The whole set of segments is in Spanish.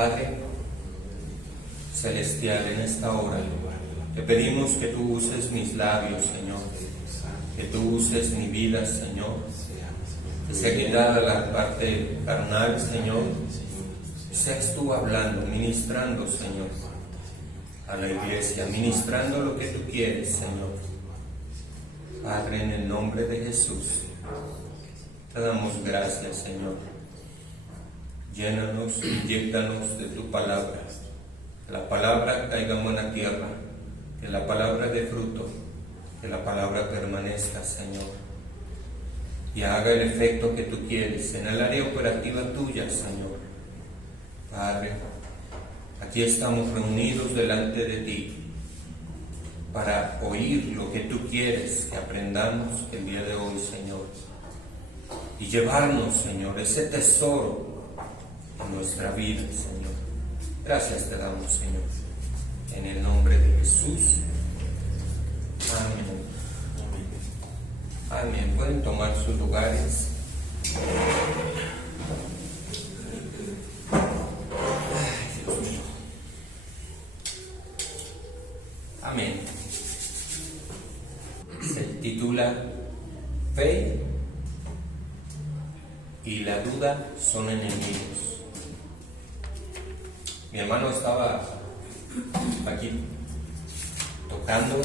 Padre celestial, en esta hora te pedimos que tú uses mis labios, Señor, que tú uses mi vida, Señor, que sea quitada la parte carnal, Señor, seas tú hablando, ministrando, Señor, a la iglesia, ministrando lo que tú quieres, Señor. Padre, en el nombre de Jesús, te damos gracias, Señor. Llénanos, inyéctanos de tu palabra. Que la palabra caiga en buena tierra, que la palabra dé fruto, que la palabra permanezca, Señor, y haga el efecto que tú quieres en el área operativa tuya, Señor. Padre, aquí estamos reunidos delante de ti para oír lo que tú quieres que aprendamos el día de hoy, Señor, y llevarnos, Señor, ese tesoro en nuestra vida, Señor. Gracias te damos, Señor, en el nombre de Jesús. Amén. Amén. Pueden tomar sus lugares. Amén. Se titula Fe y la duda son enemigos. Mi hermano estaba aquí tocando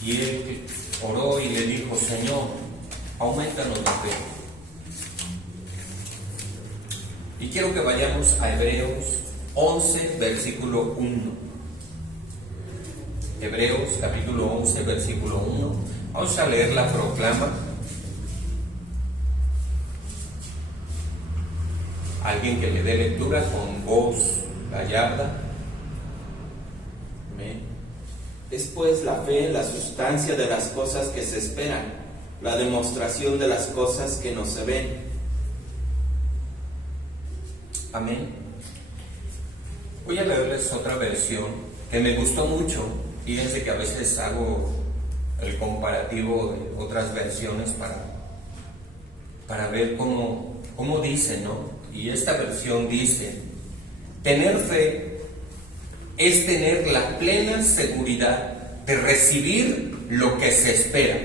y él oró y le dijo: Señor, aumentanos la fe. Y quiero que vayamos a Hebreos 11, versículo 1. Hebreos capítulo 11, versículo 1. Vamos a leer la proclama. Alguien que le dé lectura con voz gallarda. Amén. Es pues la fe la sustancia de las cosas que se esperan, la demostración de las cosas que no se ven. Amén. Voy a leerles otra versión que me gustó mucho. Fíjense que a veces hago el comparativo de otras versiones para ver cómo dice, ¿no? Y esta versión dice: tener fe es tener la plena seguridad de recibir lo que se espera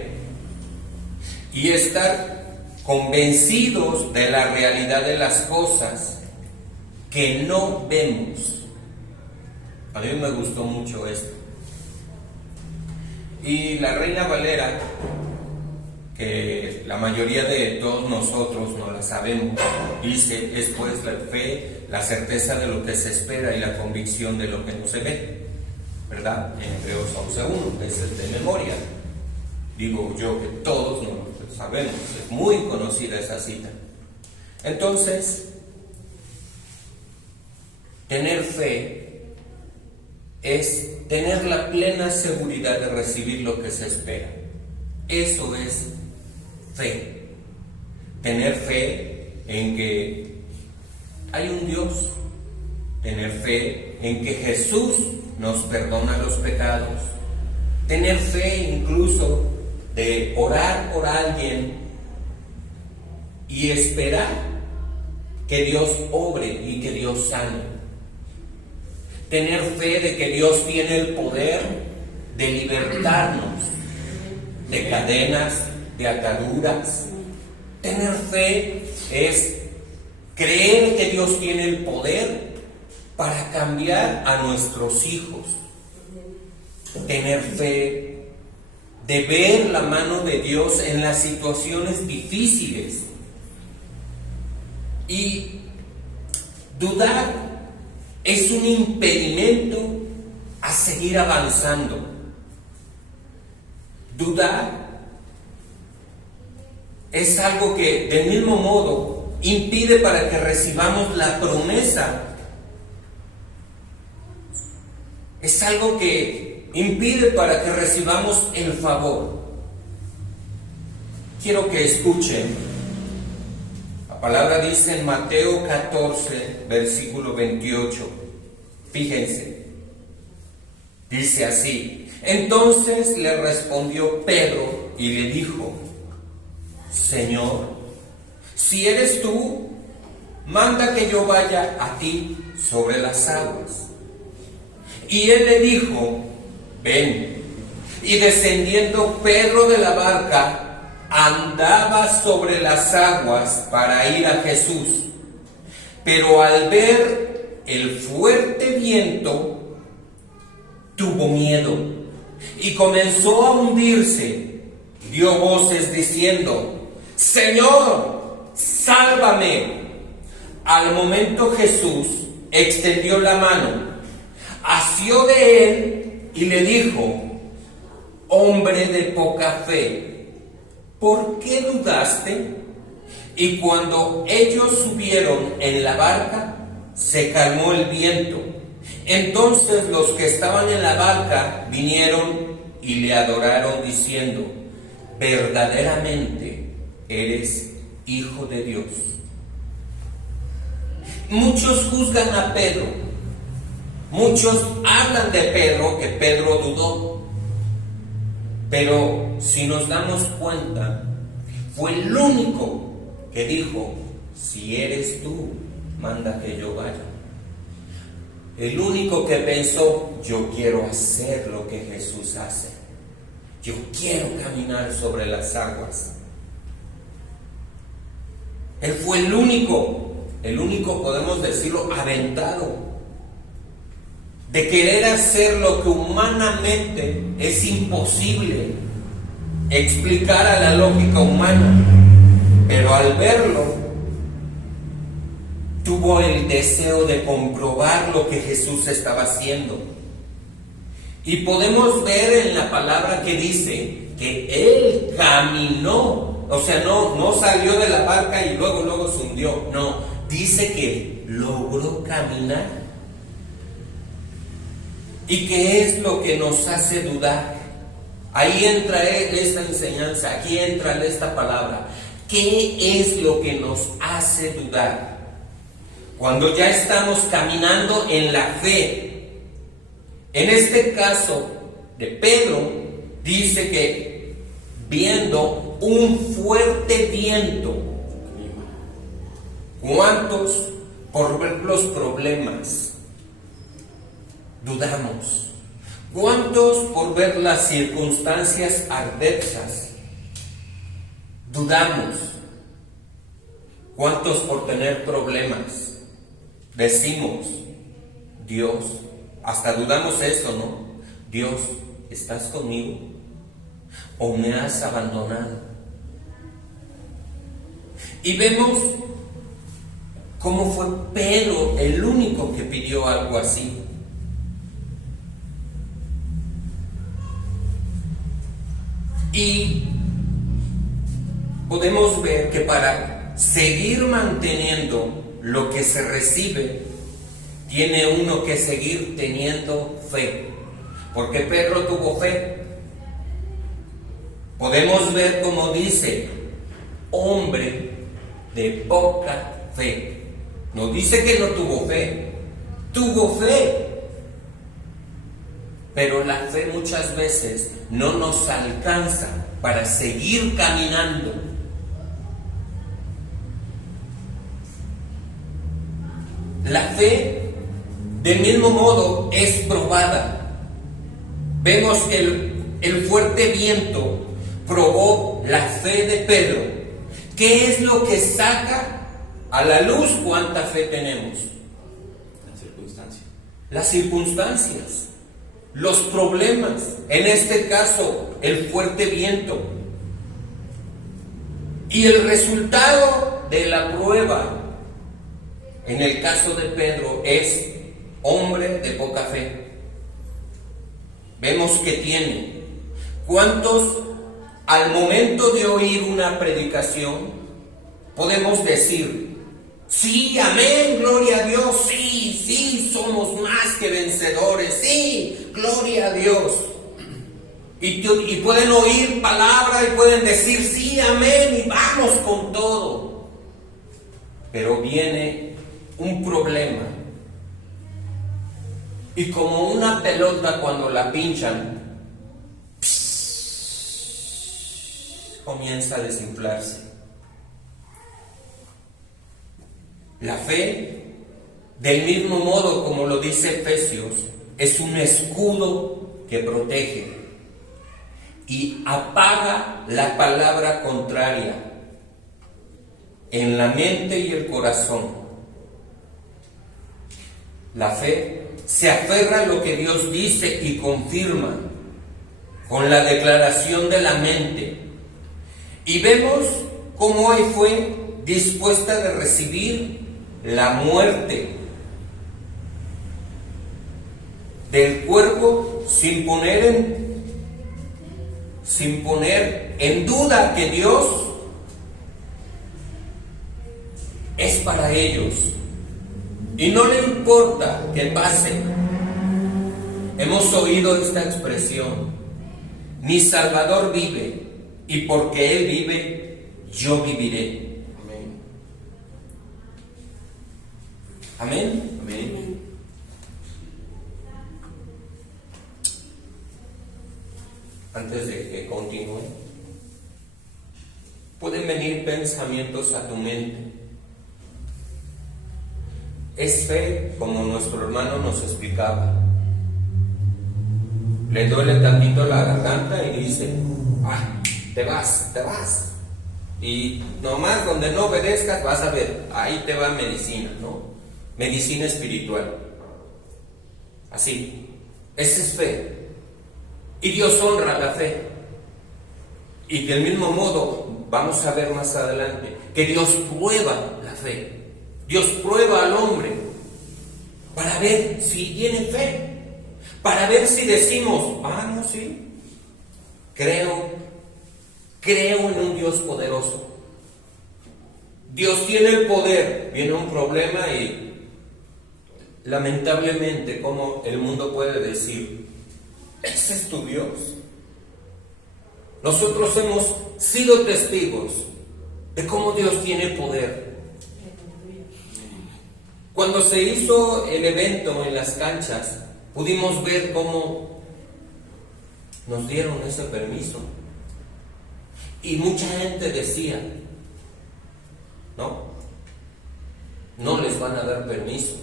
y estar convencidos de la realidad de las cosas que no vemos. A mí me gustó mucho esto. Y la Reina Valera, que la mayoría de todos nosotros no la sabemos, dice: es pues la fe, la certeza de lo que se espera y la convicción de lo que no se ve, ¿verdad? En Hebreos 11:1, ese es de memoria. Digo yo que todos no lo sabemos, es muy conocida esa cita. Entonces, tener fe es tener la plena seguridad de recibir lo que se espera. Eso es fe. Tener fe en que hay un Dios. Tener fe en que Jesús nos perdona los pecados. Tener fe incluso de orar por alguien y esperar que Dios obre y que Dios sane. Tener fe de que Dios tiene el poder de libertarnos de cadenas, de ataduras. Tener fe es creer que Dios tiene el poder para cambiar a nuestros hijos. Tener fe de ver la mano de Dios en las situaciones difíciles. Y dudar es un impedimento a seguir avanzando. Dudar es algo que del mismo modo impide para que recibamos la promesa. Es algo que impide para que recibamos el favor. Quiero que escuchen. La palabra dice en Mateo 14, versículo 28. Fíjense. Dice así: entonces le respondió Pedro y le dijo: Señor, si eres tú, manda que yo vaya a ti sobre las aguas. Y él le dijo, ven. Y descendiendo Pedro de la barca, andaba sobre las aguas para ir a Jesús. Pero al ver el fuerte viento, tuvo miedo y comenzó a hundirse. Dio voces diciendo, Señor, sálvame. Al momento Jesús extendió la mano, asió de él y le dijo, hombre de poca fe, ¿por qué dudaste? Y cuando ellos subieron en la barca, se calmó el viento. Entonces los que estaban en la barca vinieron y le adoraron diciendo, verdaderamente eres Hijo de Dios. Muchos juzgan a Pedro, muchos hablan de Pedro, que Pedro dudó, pero si nos damos cuenta, fue el único que dijo, si eres tú, manda que yo vaya. El único que pensó, yo quiero hacer lo que Jesús hace, yo quiero caminar sobre las aguas. Él fue el único podemos decirlo, aventado, de querer hacer lo que humanamente es imposible explicar a la lógica humana, pero al verlo, tuvo el deseo de comprobar lo que Jesús estaba haciendo. Y podemos ver en la palabra que dice que él caminó, o sea, no salió de la barca y luego se hundió, no. Dice que logró caminar. ¿Y qué es lo que nos hace dudar? Ahí entra esta enseñanza, aquí entra esta palabra. ¿Qué es lo que nos hace dudar? Cuando ya estamos caminando en la fe. En este caso de Pedro, dice que viendo un fuerte viento, ¿cuántos por ver los problemas dudamos? ¿Cuántos por ver las circunstancias adversas dudamos? ¿Cuántos por tener problemas decimos, Dios, hasta dudamos eso, ¿no? Dios, ¿estás conmigo? ¿O me has abandonado? Y vemos cómo fue Pedro el único que pidió algo así. Y podemos ver que para seguir manteniendo lo que se recibe, tiene uno que seguir teniendo fe. Porque Pedro tuvo fe. Podemos ver como dice, hombre de poca fe. No dice que no tuvo fe, tuvo fe. Pero la fe muchas veces no nos alcanza para seguir caminando. La fe, del mismo modo, es probada. Vemos que el fuerte viento probó la fe de Pedro. ¿Qué es lo que saca a la luz cuánta fe tenemos? Las circunstancias, los problemas, en este caso el fuerte viento. Y el resultado de la prueba, en el caso de Pedro, es hombre de poca fe. Vemos que tiene. ¿Cuántos al momento de oír una predicación podemos decir, sí, amén, gloria a Dios, sí, somos más que vencedores, sí, gloria a Dios? Y pueden oír palabra y pueden decir, sí, amén, y vamos con todo. Pero viene un problema. Y como una pelota cuando la pinchan, comienza a desinflarse. La fe, del mismo modo como lo dice Efesios, es un escudo que protege y apaga la palabra contraria en la mente y el corazón. La fe se aferra a lo que Dios dice y confirma con la declaración de la mente. Y vemos cómo hoy fue dispuesta de recibir la muerte del cuerpo sin poner en duda que Dios es para ellos y no le importa que pase. Hemos oído esta expresión: mi Salvador vive, y porque Él vive, yo viviré. Amén. Amén. Amén. Antes de que continúe, pueden venir pensamientos a tu mente. Es fe, como nuestro hermano nos explicaba. Le duele tantito la garganta y dice: ay, te vas. Y nomás donde no obedezcas vas a ver, ahí te va medicina, ¿no? Medicina espiritual. Así, esa es fe. Y Dios honra la fe. Y del mismo modo, vamos a ver más adelante, que Dios prueba la fe. Dios prueba al hombre para ver si tiene fe. Para ver si decimos: no, sí, creo en un Dios poderoso. Dios tiene el poder. Viene un problema y lamentablemente, como el mundo puede decir: ese es tu Dios. Nosotros hemos sido testigos de cómo Dios tiene poder. Cuando se hizo el evento en las canchas, pudimos ver cómo nos dieron ese permiso. Y mucha gente decía: no les van a dar permiso.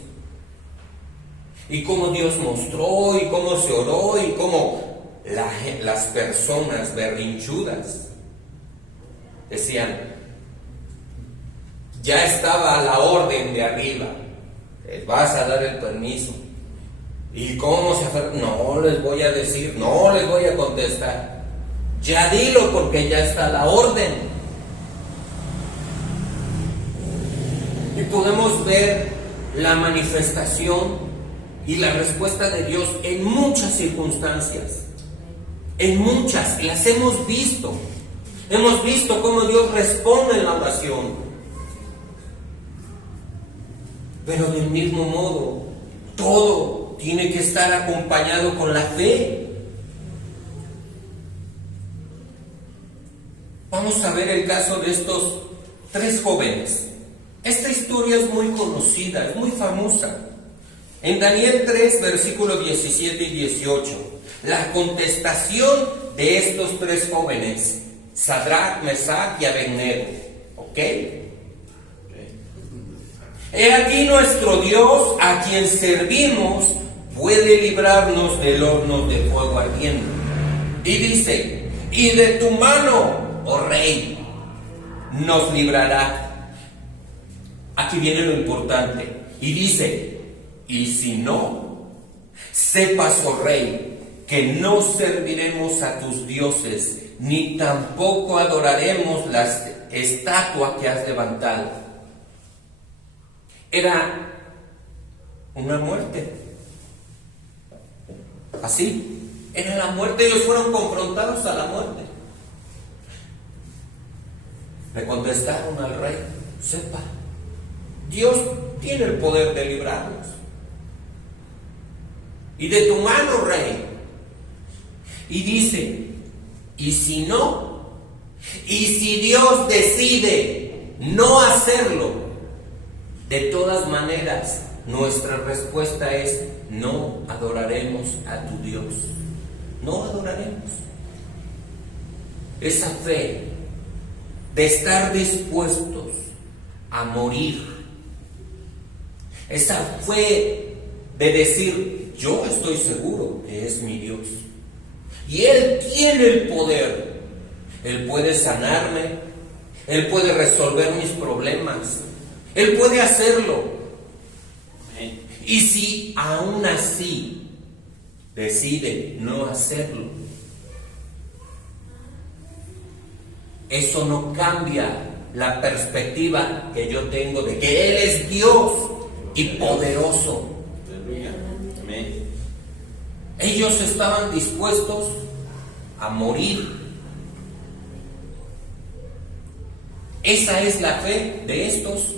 Y cómo Dios mostró, y cómo se oró, y cómo las personas berrinchudas decían: ya estaba la orden de arriba, les vas a dar el permiso. ¿Y cómo se aferran? No les voy a decir, no les voy a contestar. Ya dilo, porque ya está la orden. Y podemos ver la manifestación y la respuesta de Dios en muchas circunstancias. En muchas, las hemos visto. Hemos visto cómo Dios responde en la oración. Pero del mismo modo, todo tiene que estar acompañado con la fe. Vamos a ver el caso de estos 3 jóvenes. Esta historia es muy conocida, es muy famosa. En Daniel 3, versículos 17 y 18, la contestación de estos 3 jóvenes, Sadrach, Mesach y Abednego. ¿Ok? He aquí nuestro Dios, a quien servimos, puede librarnos del horno de fuego ardiente. Y dice: y de tu mano, oh rey, nos librará. Aquí viene lo importante. Y dice: y si no, sepas, oh rey, que no serviremos a tus dioses, ni tampoco adoraremos la estatua que has levantado. Era una muerte. Así, era la muerte. Ellos fueron confrontados a la muerte. Le contestaron al rey: sepa, Dios tiene el poder de librarnos. Y de tu mano, rey. Y dice: y si no, y si Dios decide no hacerlo, de todas maneras, nuestra respuesta es: no adoraremos a tu Dios. No adoraremos. Esa fe de estar dispuestos a morir Esa fe de decir, yo estoy seguro que es mi Dios. Y Él tiene el poder. Él puede sanarme. Él puede resolver mis problemas. Él puede hacerlo. Y si aún así decide no hacerlo, eso no cambia la perspectiva que yo tengo de que Él es Dios y poderoso. Aleluya. Amén. Ellos estaban dispuestos a morir. Esa es la fe de estos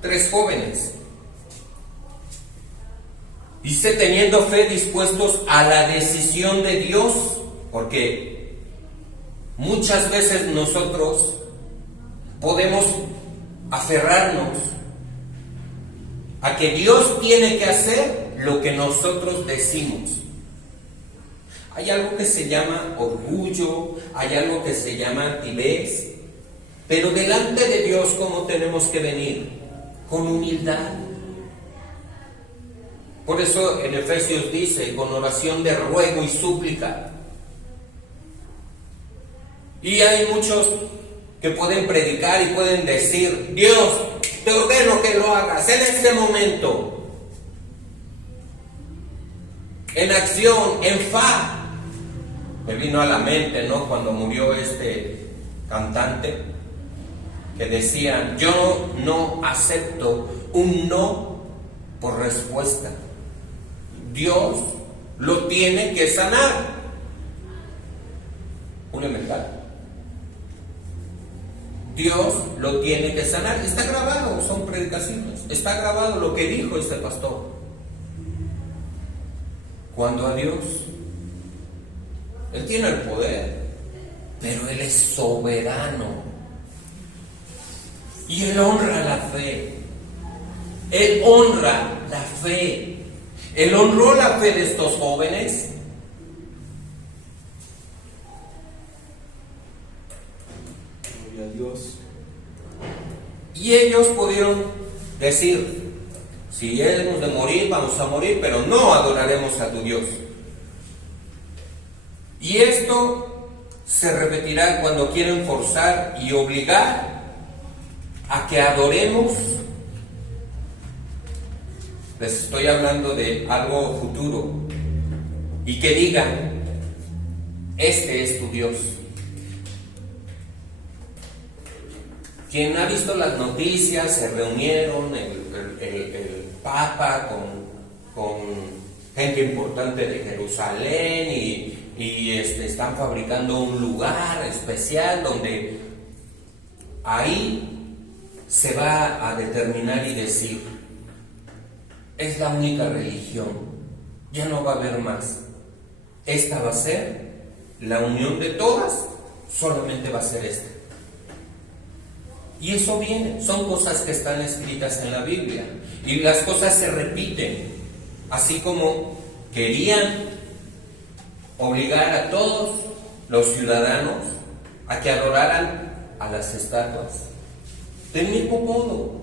3 jóvenes. Dice, teniendo fe, dispuestos a la decisión de Dios, porque muchas veces nosotros podemos aferrarnos a que Dios tiene que hacer lo que nosotros decimos. Hay algo que se llama orgullo, hay algo que se llama altivez, pero delante de Dios, ¿cómo tenemos que venir? Con humildad. Por eso en Efesios dice, con oración de ruego y súplica. Y hay muchos que pueden predicar y pueden decir, Dios, te ordeno que lo hagas en este momento. En acción, en fa. Me vino a la mente, ¿no? Cuando murió este cantante, que decían, yo no acepto un no por respuesta. Dios lo tiene que sanar. Un elemental. Dios lo tiene que sanar. Está grabado, son predicaciones. Está grabado lo que dijo este pastor. Cuando a Dios, Él tiene el poder, pero Él es soberano. Y Él honra la fe. Él honra la fe. Él honró la fe de estos jóvenes. Gloria a Dios. Y ellos pudieron decir, si hemos de morir, vamos a morir, pero no adoraremos a tu Dios. Y esto se repetirá cuando quieren forzar y obligar a que adoremos. Les estoy hablando de algo futuro. Y que digan, este es tu Dios. Quien ha visto las noticias, se reunieron el Papa con gente importante de Jerusalén y están fabricando un lugar especial donde ahí se va a determinar y decir, es la única religión, ya no va a haber más. Esta va a ser la unión de todas, solamente va a ser esta. Y eso viene, son cosas que están escritas en la Biblia. Y las cosas se repiten, así como querían obligar a todos los ciudadanos a que adoraran a las estatuas. Del mismo modo,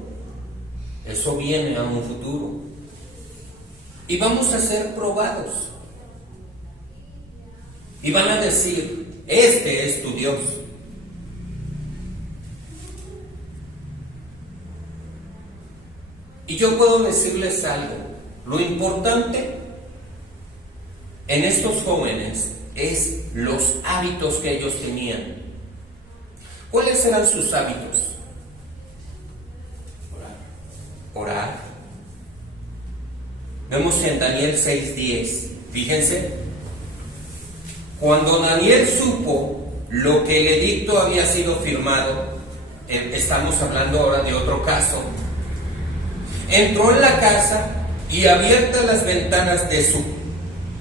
eso viene a un futuro. Y vamos a ser probados. Y van a decir, este es tu Dios. Y yo puedo decirles algo. Lo importante en estos jóvenes es los hábitos que ellos tenían. ¿Cuáles eran sus hábitos? Orar. Vemos en Daniel 6:10. Fíjense. Cuando Daniel supo lo que el edicto había sido firmado, estamos hablando ahora de otro caso, entró en la casa y abiertas las ventanas de su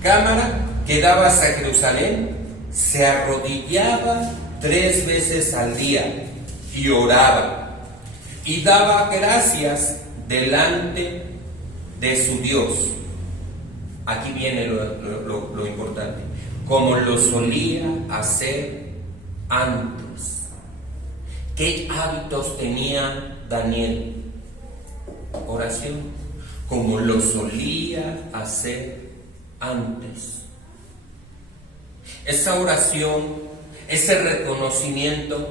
cámara que daba hacia Jerusalén, se arrodillaba 3 veces al día y oraba y daba gracias delante de su Dios. Aquí viene lo importante, como lo solía hacer antes. ¿Qué hábitos tenía Daniel? Oración. como lo solía hacer antes. Esa oración, ese reconocimiento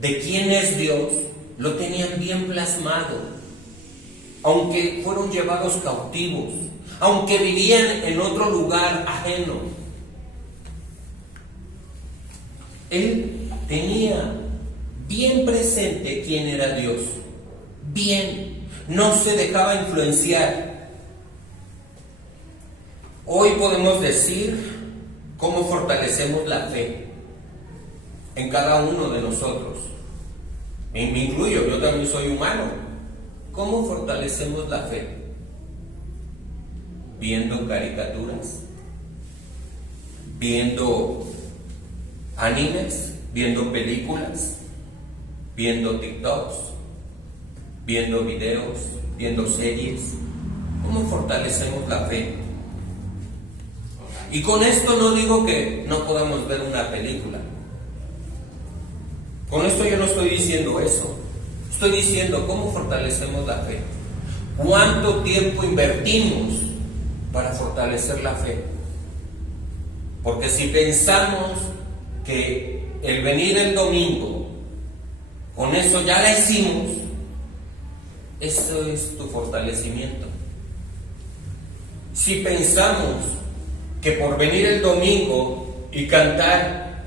de quién es Dios, lo tenían bien plasmado. Aunque fueron llevados cautivos, aunque vivían en otro lugar ajeno, él tenía bien presente quién era Dios. Bien, no se dejaba influenciar. Hoy podemos decir cómo fortalecemos la fe en cada uno de nosotros. Me incluyo, yo también soy humano. ¿Cómo fortalecemos la fe? Viendo caricaturas, viendo animes, viendo películas, viendo TikToks, viendo videos, viendo series. ¿Cómo fortalecemos la fe? Y con esto no digo que no podamos ver una película. Con esto yo no estoy diciendo eso. Estoy diciendo cómo fortalecemos la fe. ¿Cuánto tiempo invertimos para fortalecer la fe? Porque si pensamos que el venir el domingo, con eso ya la hicimos, eso es tu fortalecimiento. Si pensamos que por venir el domingo y cantar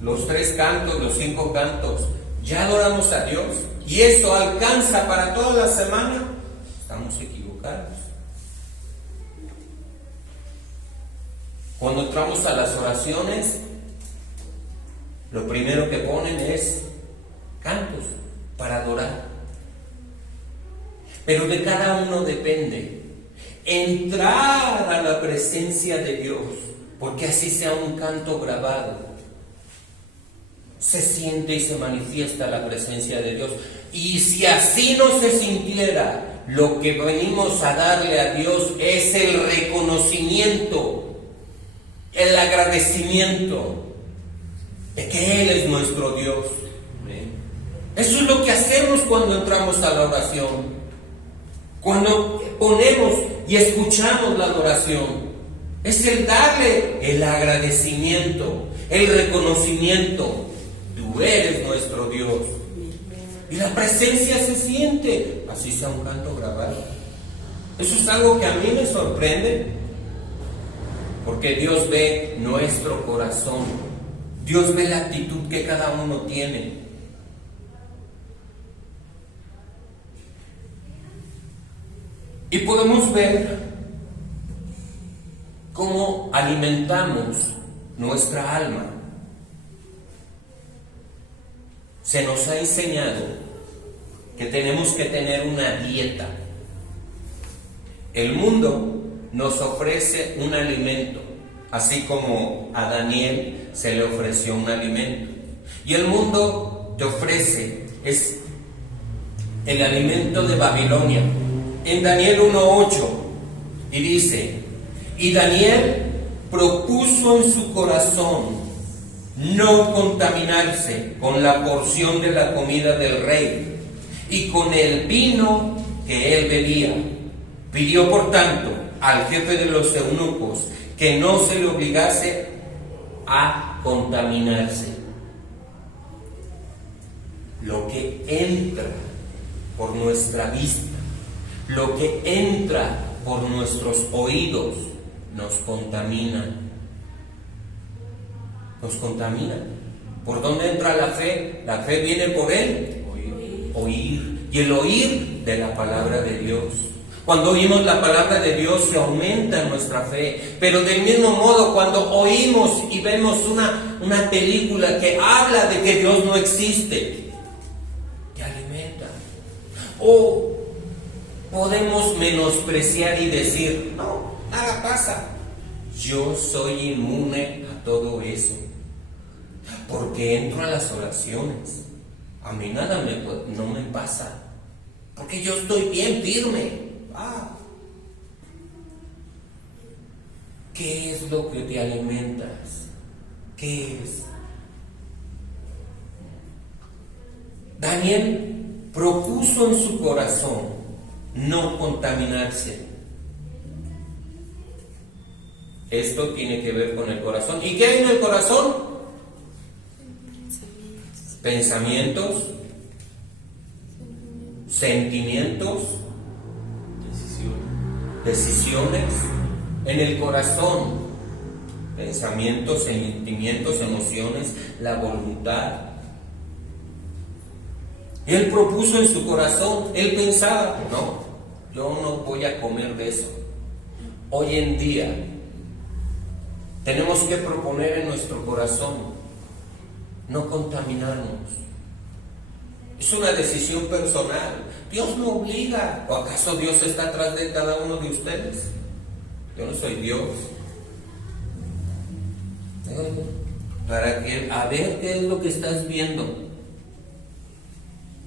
los 3 cantos, los 5 cantos, ya adoramos a Dios y eso alcanza para toda la semana, estamos equivocados. Cuando entramos a las oraciones, lo primero que ponen es cantos para adorar. Pero de cada uno depende entrar a la presencia de Dios, porque así sea un canto grabado, se siente y se manifiesta la presencia de Dios. Y si así no se sintiera, lo que venimos a darle a Dios es el reconocimiento, el agradecimiento de que Él es nuestro Dios. Eso es lo que hacemos cuando entramos a la oración, cuando ponemos y escuchamos la adoración. Es el darle el agradecimiento, el reconocimiento. Tú eres nuestro Dios. Y la presencia se siente, así sea un canto grabado. Eso es algo que a mí me sorprende, porque Dios ve nuestro corazón. Dios ve la actitud que cada uno tiene. Y podemos ver cómo alimentamos nuestra alma. Se nos ha enseñado que tenemos que tener una dieta. El mundo nos ofrece un alimento, así como a Daniel se le ofreció un alimento. Y el mundo te ofrece es el alimento de Babilonia. En Daniel 1:8, y dice: y Daniel propuso en su corazón no contaminarse con la porción de la comida del rey y con el vino que él bebía. Pidió por tanto al jefe de los eunucos que no se le obligase a contaminarse. Lo que entra por nuestra vista, lo que entra por nuestros oídos, nos contamina. Nos contamina. ¿Por dónde entra la fe? La fe viene por el oír. Y el oír de la palabra de Dios. Cuando oímos la palabra de Dios se aumenta nuestra fe. Pero del mismo modo, cuando oímos y vemos una película que habla de que Dios no existe, te alimenta. O podemos menospreciar y decir: no, nada pasa. Yo soy inmune a todo eso, porque entro a las oraciones. A mí nada no me pasa, porque yo estoy bien firme. ¿Qué es lo que te alimentas? ¿Qué es? Daniel propuso en su corazón no contaminarse. Esto tiene que ver con el corazón. ¿Y qué hay en el corazón? Pensamientos, sentimientos, decisiones. En el corazón, pensamientos, sentimientos, emociones, la voluntad. Él propuso en su corazón, él pensaba, no, yo no voy a comer de eso. Hoy en día tenemos que proponer en nuestro corazón no contaminarnos. Es una decisión personal. Dios no obliga. ¿O acaso Dios está atrás de cada uno de ustedes? Yo no soy Dios. Para que, a ver qué es lo que estás viendo.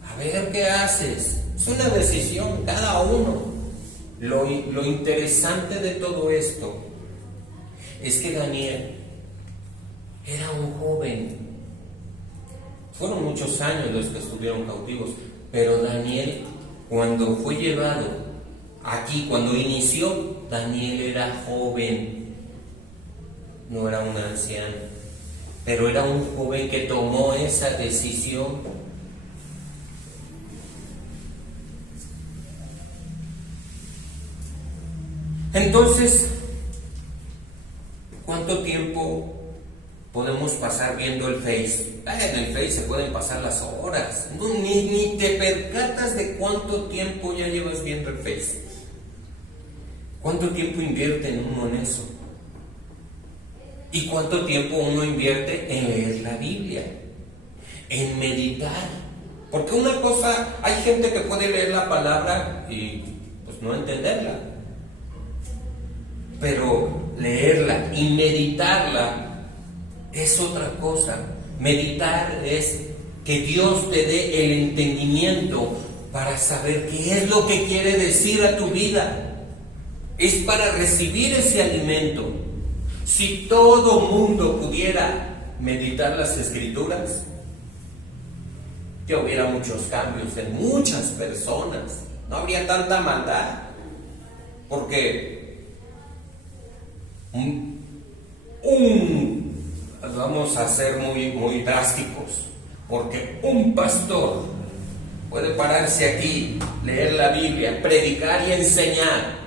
A ver qué haces. Es una decisión, cada uno. Lo interesante de todo esto es que Daniel era un joven. Fueron muchos años los que estuvieron cautivos, pero Daniel, cuando fue llevado aquí, cuando inició, Daniel era joven, no era un anciano, pero era un joven que tomó esa decisión. Entonces, ¿cuánto tiempo podemos pasar viendo el Face? En el Face se pueden pasar las horas. No, ni te percatas de cuánto tiempo ya llevas viendo el Face. ¿Cuánto tiempo invierte uno en eso? ¿Y cuánto tiempo uno invierte en leer la Biblia? En meditar. Porque una cosa, hay gente que puede leer la palabra y pues no entenderla. Pero leerla y meditarla es otra cosa. Meditar es que Dios te dé el entendimiento para saber qué es lo que quiere decir a tu vida. Es para recibir ese alimento. Si todo mundo pudiera meditar las Escrituras, ya hubiera muchos cambios en muchas personas. No habría tanta maldad. Porque vamos a ser muy drásticos, porque un pastor puede pararse aquí, leer la Biblia, predicar y enseñar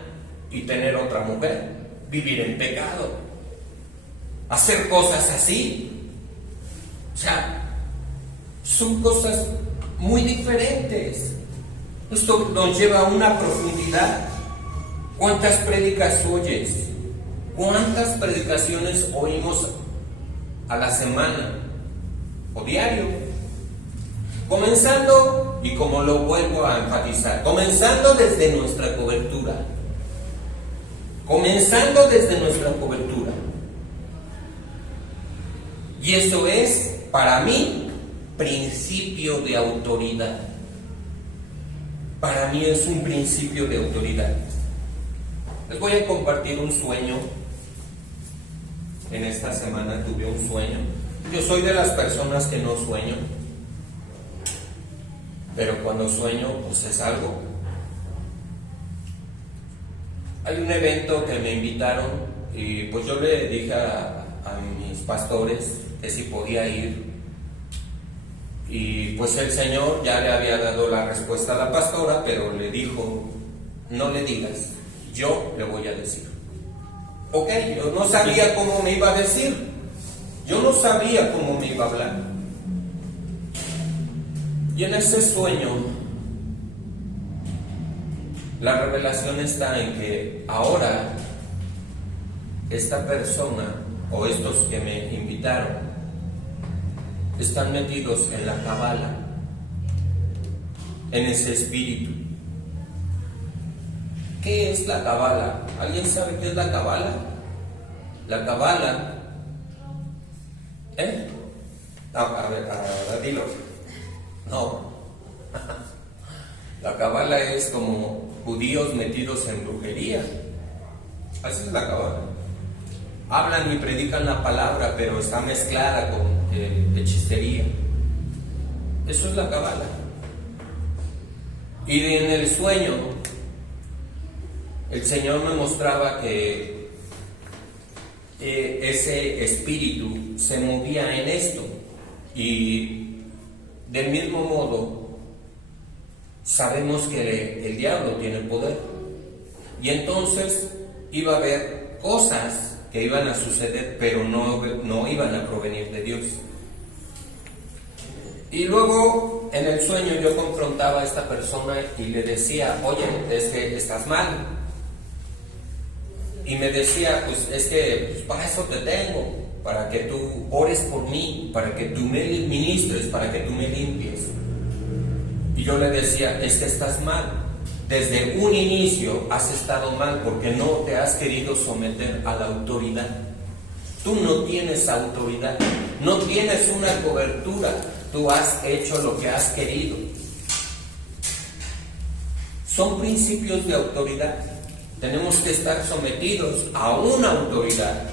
y tener otra mujer, vivir en pecado, hacer cosas así. O sea, son cosas muy diferentes. Esto nos lleva a una profundidad. ¿Cuántas prédicas oyes? ¿Cuántas predicaciones oímos a la semana o diario? Comenzando, y como lo vuelvo a enfatizar, comenzando desde nuestra cobertura. Comenzando desde nuestra cobertura. Y eso es, para mí, principio de autoridad. Para mí es un principio de autoridad. Les voy a compartir un sueño. En esta semana tuve un sueño. Yo soy de las personas que no sueño, pero cuando sueño, pues es algo. Hay un evento que me invitaron y pues yo le dije a mis pastores que si podía ir. Y pues el Señor ya le había dado la respuesta a la pastora, pero le dijo, no le digas, yo le voy a decir. Ok, yo no sabía cómo me iba a decir. Yo no sabía cómo me iba a hablar. Y en ese sueño, la revelación está en que ahora esta persona o estos que me invitaron están metidos en la cabala, en ese espíritu. ¿Qué es la cabala? ¿Alguien sabe qué es la cabala? La cabala, a ver, dilo. No. La cabala es como judíos metidos en brujería. Así es la cabala. Hablan y predican la palabra, pero está mezclada con hechicería. Eso es la cabala. Y en el sueño el Señor me mostraba que ese espíritu se movía en esto, y del mismo modo sabemos que el diablo tiene poder, y entonces iba a haber cosas que iban a suceder, pero no iban a provenir de Dios. Y luego en el sueño yo confrontaba a esta persona y le decía: oye, es que estás mal. Y me decía: pues es que pues, para eso te tengo, para que tú ores por mí, para que tú me ministres, para que tú me limpies. Y yo le decía: es que estás mal. Desde un inicio has estado mal porque no te has querido someter a la autoridad. Tú no tienes autoridad, no tienes una cobertura, tú has hecho lo que has querido. Son principios de autoridad. Tenemos que estar sometidos a una autoridad.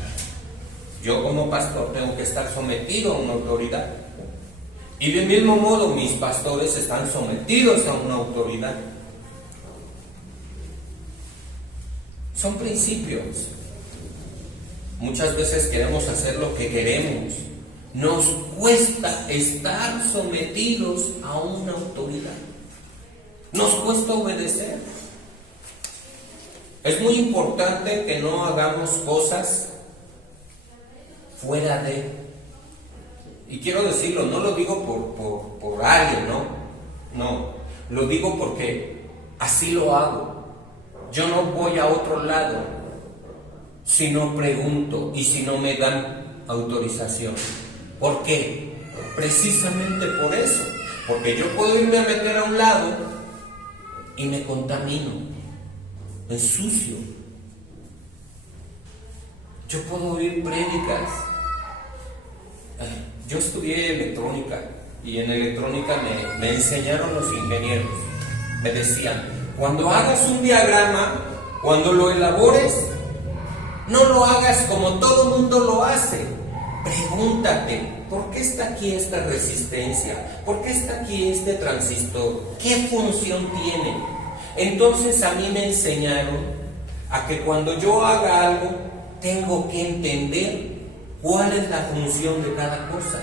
Yo como pastor tengo que estar sometido a una autoridad. Y del mismo modo mis pastores están sometidos a una autoridad. Son principios. Muchas veces queremos hacer lo que queremos. Nos cuesta estar sometidos a una autoridad. Nos cuesta obedecer. Es muy importante que no hagamos cosas fuera de. Y quiero decirlo, no lo digo por alguien, no, lo digo porque así lo hago. Yo no voy a otro lado si no pregunto y si no me dan autorización. ¿Por qué? Precisamente por eso. Porque yo puedo irme a meter a un lado y me contamino, me ensucio. Yo puedo oír prédicas. Yo estudié electrónica y en electrónica me enseñaron los ingenieros. Me decían: cuando hagas un diagrama, cuando lo elabores, no lo hagas como todo el mundo lo hace. Pregúntate: ¿por qué está aquí esta resistencia? ¿Por qué está aquí este transistor? ¿Qué función tiene? Entonces a mí me enseñaron a que cuando yo haga algo, tengo que entender cuál es la función de cada cosa.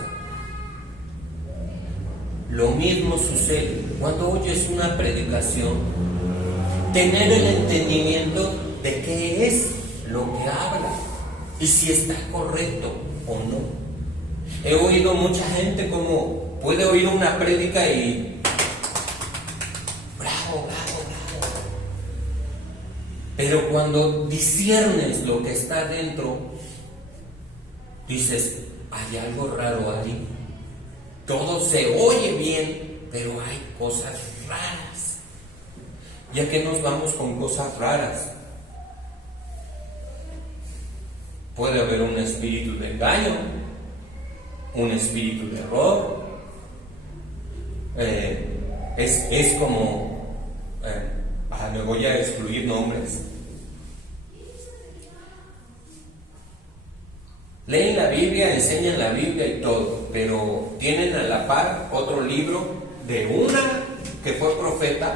Lo mismo sucede cuando oyes una predicación. Tener el entendimiento de qué es lo que habla y si está correcto o no. He oído mucha gente como puede oír una prédica y bravo. Pero cuando disciernes lo que está dentro, dices: hay algo raro ahí. Todo se oye bien, pero hay cosas raras. ¿Ya que nos vamos con cosas raras? Puede haber un espíritu de engaño, un espíritu de error. Es como, me voy a excluir nombres. Leen la Biblia, enseñan la Biblia y todo, pero tienen a la par otro libro de una que fue profeta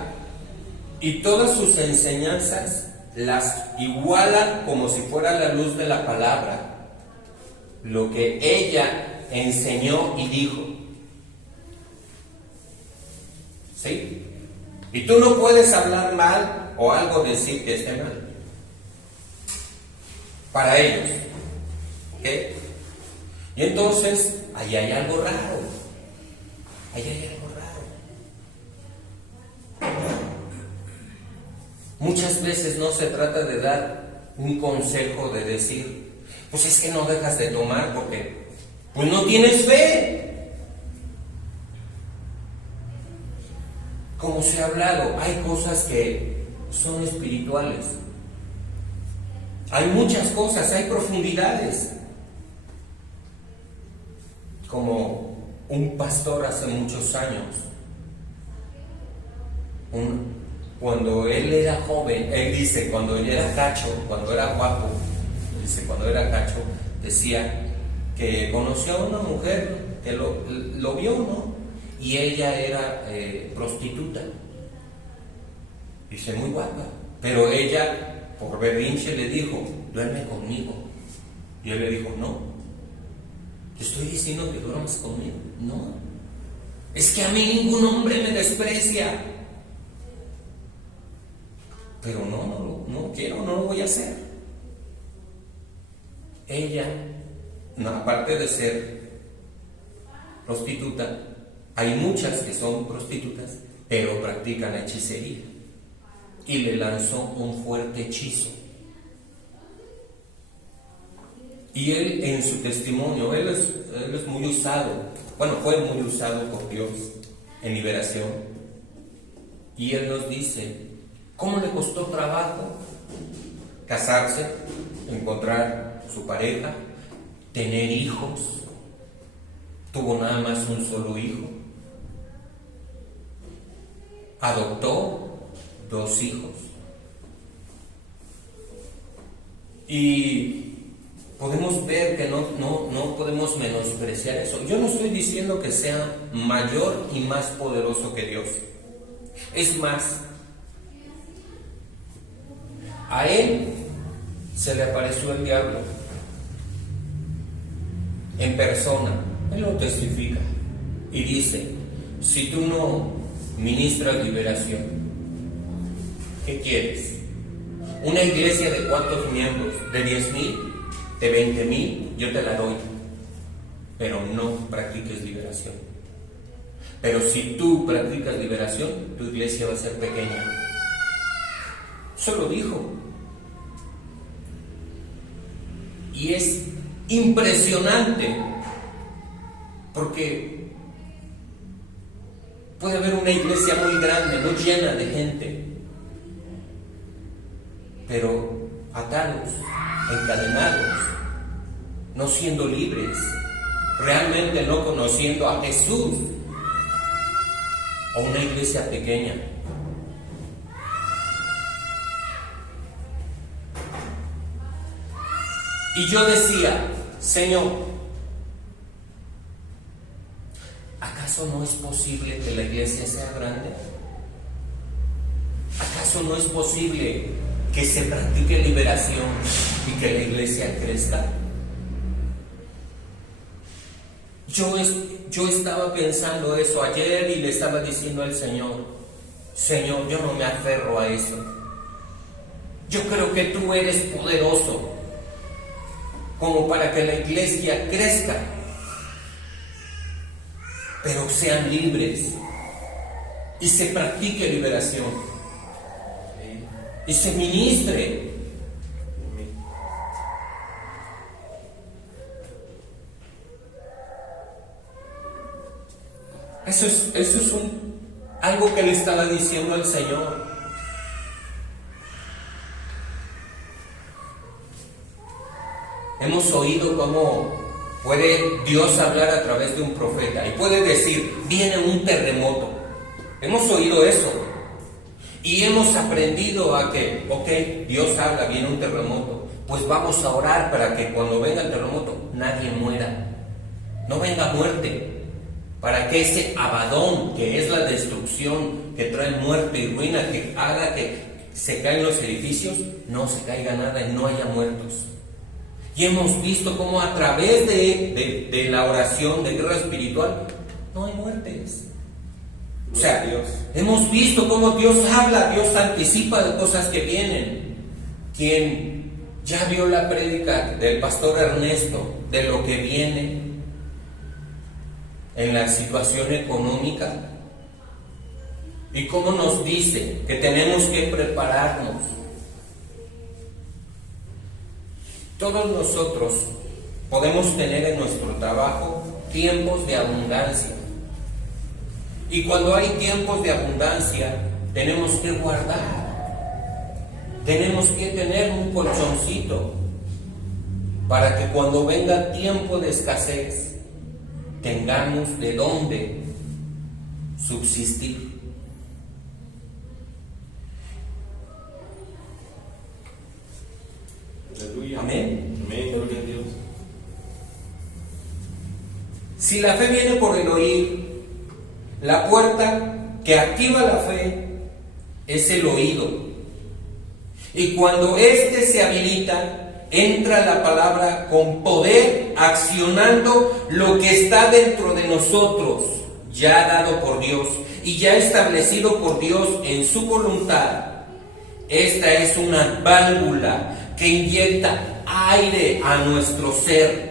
y todas sus enseñanzas las igualan como si fuera la luz de la palabra, lo que ella enseñó y dijo. ¿Sí? Y tú no puedes hablar mal o algo decir que esté mal. Para ellos. ¿Ok? Y entonces, ahí hay algo raro. Ahí hay algo raro. Muchas veces no se trata de dar un consejo, de decir: pues es que no dejas de tomar porque pues no tienes fe. Como se ha hablado, hay cosas que son espirituales. Hay muchas cosas, hay profundidades. Como un pastor hace muchos años, cuando él era joven, él dice, cuando él era cacho, cuando era guapo, dice, cuando era cacho, decía que conoció a una mujer que lo vio, ¿no? Y ella era prostituta. Dice, muy guapa, pero ella por berrinche le dijo, duerme conmigo. Y él le dijo, no, te estoy diciendo que duermas conmigo. No, es que a mí ningún hombre me desprecia. Pero no quiero, no lo voy a hacer. Ella, no, aparte de ser prostituta, hay muchas que son prostitutas, pero practican hechicería. Y le lanzó un fuerte hechizo. Y él, en su testimonio, él es muy usado, bueno, fue muy usado por Dios en liberación. Y él nos dice, ¿cómo le costó trabajo casarse, encontrar su pareja, tener hijos? Tuvo nada más un solo hijo. Adoptó 2 hijos. Y podemos ver que no podemos menospreciar eso. Yo no estoy diciendo que sea mayor y más poderoso que Dios. Es más, a él se le apareció el diablo en persona. Él lo testifica y dice, si tú no ministras liberación, ¿qué quieres? ¿Una iglesia de cuántos miembros? ¿De 10,000? ¿De 20,000? Yo te la doy, pero no practiques liberación. Pero si tú practicas liberación, tu iglesia va a ser pequeña. Eso lo dijo. Y es impresionante, porque puede haber una iglesia muy grande, muy llena de gente, pero atados, encadenados, no siendo libres, realmente no conociendo a Jesús. O una iglesia pequeña. Y yo decía, Señor, ¿acaso no es posible que la iglesia sea grande? ¿Acaso no es posible que se practique liberación y que la iglesia crezca? Yo estaba pensando eso ayer y le estaba diciendo al Señor, Señor, yo no me aferro a eso. Yo creo que tú eres poderoso como para que la iglesia crezca, pero sean libres y se practique liberación y se ministre. Eso es algo que le estaba diciendo al Señor. Hemos oído cómo puede Dios hablar a través de un profeta y puede decir, viene un terremoto. Hemos oído eso y hemos aprendido a que, ok, Dios habla, viene un terremoto, pues vamos a orar para que cuando venga el terremoto nadie muera, no venga muerte. Para que ese Abadón, que es la destrucción, que trae muerte y ruina, que haga que se caigan los edificios, no se caiga nada y no haya muertos. Y hemos visto cómo a través de la oración de guerra espiritual no hay muertes. O sea, hemos visto cómo Dios habla, Dios anticipa de cosas que vienen. Quien ya vio la prédica del pastor Ernesto de lo que viene en la situación económica y cómo nos dice que tenemos que prepararnos. Todos nosotros podemos tener en nuestro trabajo tiempos de abundancia, y cuando hay tiempos de abundancia tenemos que guardar, tenemos que tener un colchoncito para que cuando venga tiempo de escasez tengamos de dónde subsistir. Aleluya. Amén. Amén, gloria a Dios. Si la fe viene por el oír, la puerta que activa la fe es el oído. Y cuando éste se habilita, entra la palabra con poder, accionando lo que está dentro de nosotros, ya dado por Dios y ya establecido por Dios en su voluntad. Esta es una válvula que inyecta aire a nuestro ser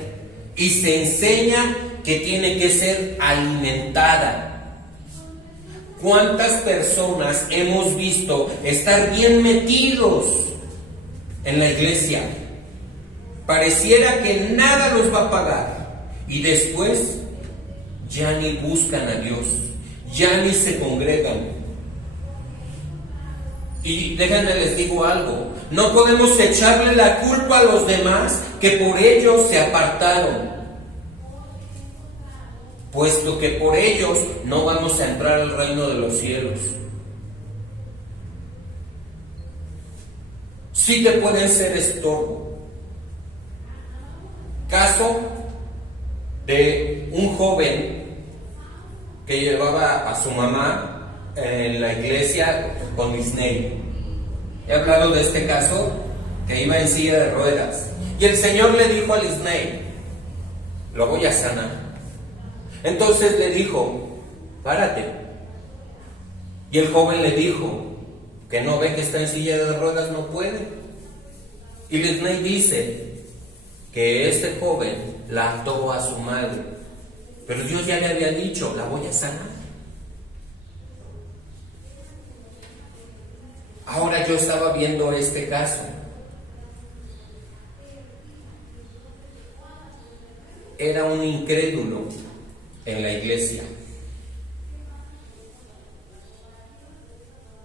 y se enseña que tiene que ser alimentada. ¿Cuántas personas hemos visto estar bien metidos en la iglesia? Pareciera que nada los va a pagar y después ya ni buscan a Dios, ya ni se congregan. Y déjenme les digo algo, no podemos echarle la culpa a los demás que por ellos se apartaron, puesto que por ellos no vamos a entrar al reino de los cielos. Sí te pueden ser estorbo. Caso de un joven que llevaba a su mamá en la iglesia con Disney. He hablado de este caso, que iba en silla de ruedas. Y el Señor le dijo a Disney, lo voy a sanar. Entonces le dijo, párate. Y el joven le dijo, que no ve que está en silla de ruedas, no puede. Y Disney dice que este joven la ató a su madre. Pero Dios ya le había dicho, la voy a sanar. Ahora yo estaba viendo este caso. Era un incrédulo en la iglesia.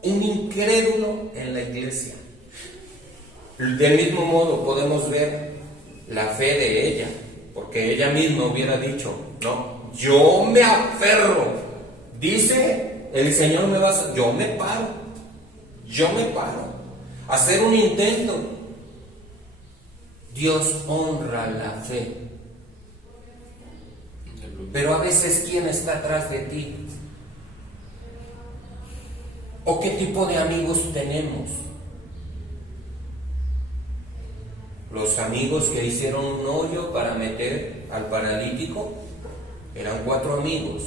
Un incrédulo en la iglesia. Del mismo modo podemos ver la fe de ella, porque ella misma hubiera dicho, no, yo me aferro. Dice el Señor, yo me paro. Hacer un intento. Dios honra la fe. Pero a veces, ¿quién está atrás de ti? ¿O qué tipo de amigos tenemos? Los amigos que hicieron un hoyo para meter al paralítico eran 4 amigos.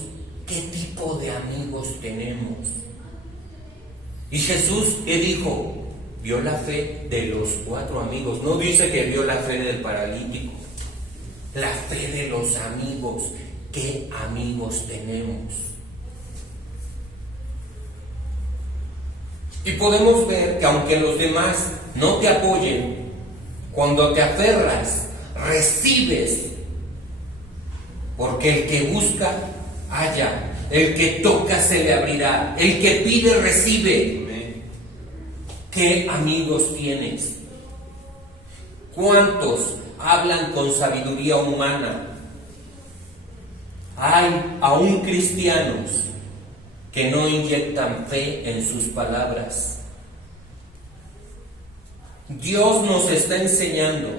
¿Qué tipo de amigos tenemos? Y Jesús, ¿qué dijo? Vio la fe de los 4 amigos. No dice que vio la fe del paralítico. La fe de los amigos. ¿Qué amigos tenemos? Y podemos ver que aunque los demás no te apoyen, cuando te aferras, recibes. Porque el que busca, halla. El que toca, se le abrirá. El que pide, recibe. ¿Qué amigos tienes? ¿Cuántos hablan con sabiduría humana? Hay aún cristianos que no inyectan fe en sus palabras. Dios nos está enseñando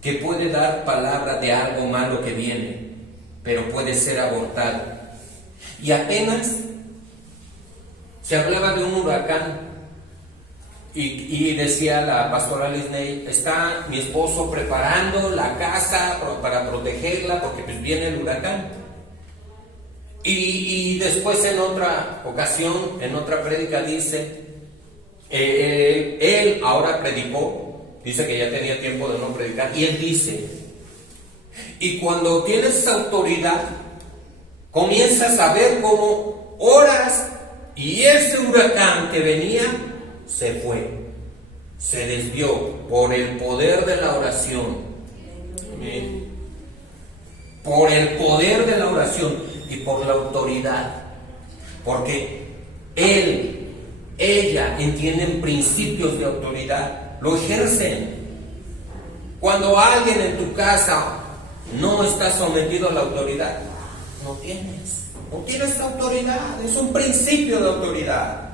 que puede dar palabra de algo malo que viene, pero puede ser abortado. Y apenas se hablaba de un huracán y decía la pastora Disney, está mi esposo preparando la casa para protegerla porque pues viene el huracán. Y después en otra ocasión, en otra prédica dice, él ahora predicó, dice que ya tenía tiempo de no predicar, y él dice, y cuando tienes esa autoridad, comienzas a ver cómo oras y ese huracán que venía se fue, se desvió por el poder de la oración. Amén. Por el poder de la oración y por la autoridad, porque ella entienden principios de autoridad, lo ejercen. Cuando alguien en tu casa no está sometido a la autoridad, no tienes autoridad, es un principio de autoridad.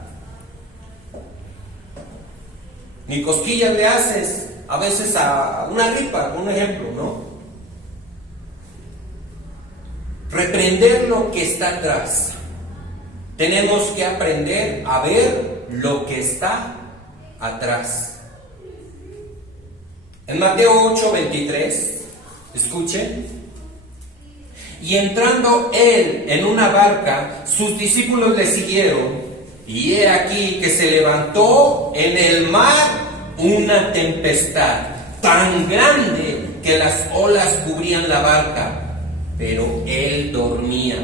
Ni cosquillas le haces a veces a una gripa, un ejemplo, ¿no? Reprender lo que está atrás. Tenemos que aprender a ver lo que está atrás. En Mateo 8:23, escuchen. Y entrando él en una barca, sus discípulos le siguieron, y he aquí que se levantó en el mar una tempestad tan grande que las olas cubrían la barca, pero él dormía.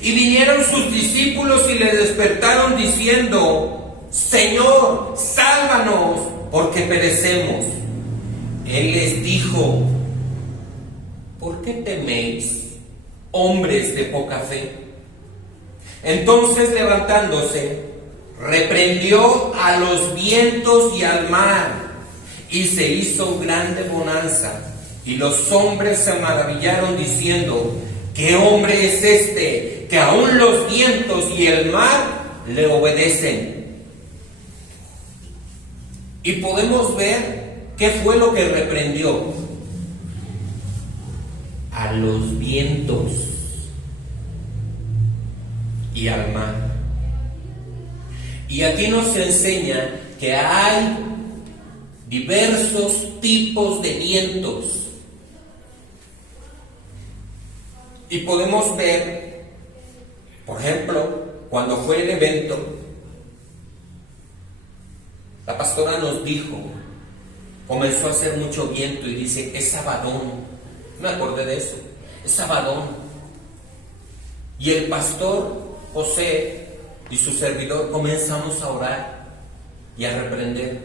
Y vinieron sus discípulos y le despertaron diciendo: Señor, sálvanos, porque perecemos. Él les dijo: ¿por qué teméis, hombres de poca fe? Entonces, levantándose, reprendió a los vientos y al mar, y se hizo grande bonanza. Y los hombres se maravillaron diciendo: ¿qué hombre es este, que aún los vientos y el mar le obedecen? Y podemos ver qué fue lo que reprendió: a los vientos y al mar. Y aquí nos enseña que hay diversos tipos de vientos. Y podemos ver, por ejemplo, cuando fue el evento, la pastora nos dijo, comenzó a hacer mucho viento, y dice: es sabadón. Me acordé de eso, es sabadón. Y el pastor José y su servidor comenzamos a orar y a reprender.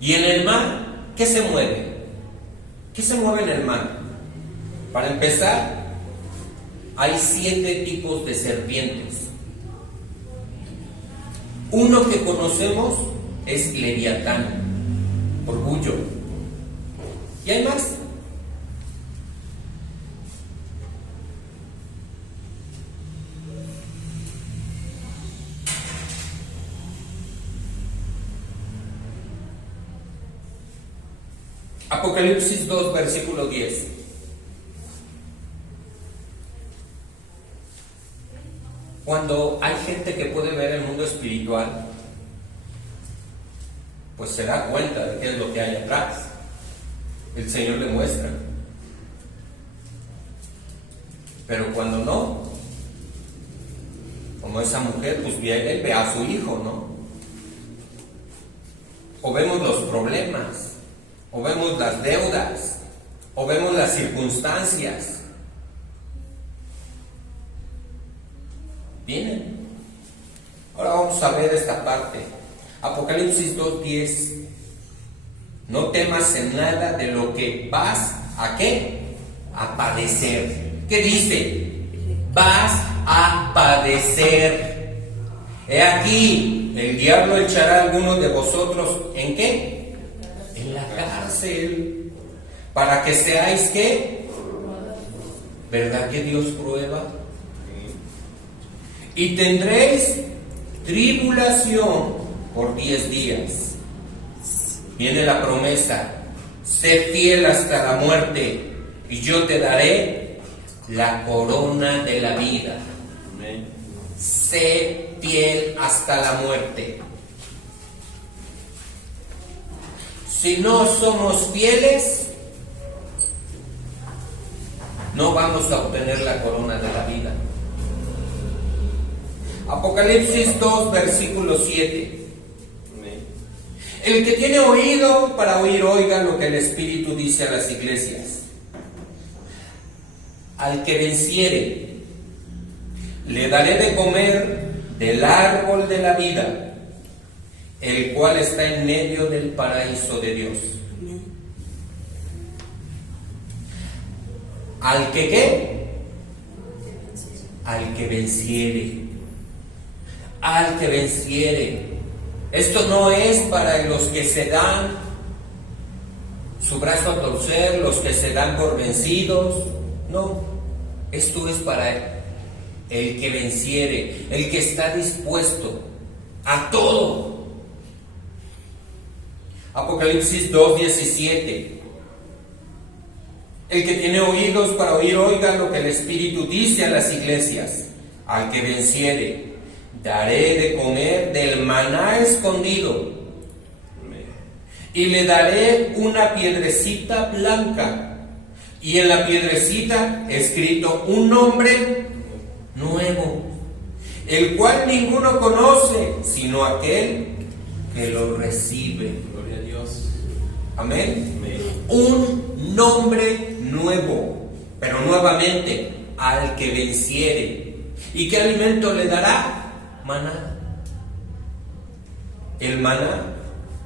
Y en el mar, ¿qué se mueve? ¿Qué se mueve en el mar? Para empezar, hay 7 tipos de serpientes. Uno que conocemos es Leviatán, orgullo. ¿Y hay más? Apocalipsis 2, versículo 10. Cuando hay gente que puede ver el mundo espiritual, pues se da cuenta de qué es lo que hay atrás. El Señor le muestra. Pero cuando no, como esa mujer, pues viene y ve a su hijo, ¿no? O vemos los problemas, o vemos las deudas, o vemos las circunstancias. Vienen. Ahora vamos a ver esta parte. Apocalipsis 2:10. No temas en nada de lo que vas a ¿qué? A padecer. ¿Qué dice? Vas a padecer. He aquí, el diablo echará a algunos de vosotros ¿en qué? En la cárcel, para que seáis ¿qué? ¿Verdad que Dios prueba? Y tendréis tribulación por 10 días. Viene la promesa: sé fiel hasta la muerte, y yo te daré la corona de la vida. Amén. Sé fiel hasta la muerte. Si no somos fieles, no vamos a obtener la corona de la vida. Apocalipsis 2, versículo 7. El que tiene oído para oír, oiga lo que el Espíritu dice a las iglesias. Al que venciere, le daré de comer del árbol de la vida, el cual está en medio del paraíso de Dios. ¿Al que qué? Al que venciere. Al que venciere. Esto no es para los que se dan su brazo a torcer, los que se dan por vencidos. No, esto es para el que venciere, el que está dispuesto a todo. Apocalipsis 2:17. El que tiene oídos para oír, oiga lo que el Espíritu dice a las iglesias. Al que venciere, daré de comer del maná escondido, Amén. y le daré una piedrecita blanca, y en la piedrecita escrito un nombre nuevo, el cual ninguno conoce, sino aquel que lo recibe. Gloria a Dios. Amén. Amén. Un nombre nuevo, pero nuevamente al que venciere. ¿Y qué alimento le dará? Maná. El maná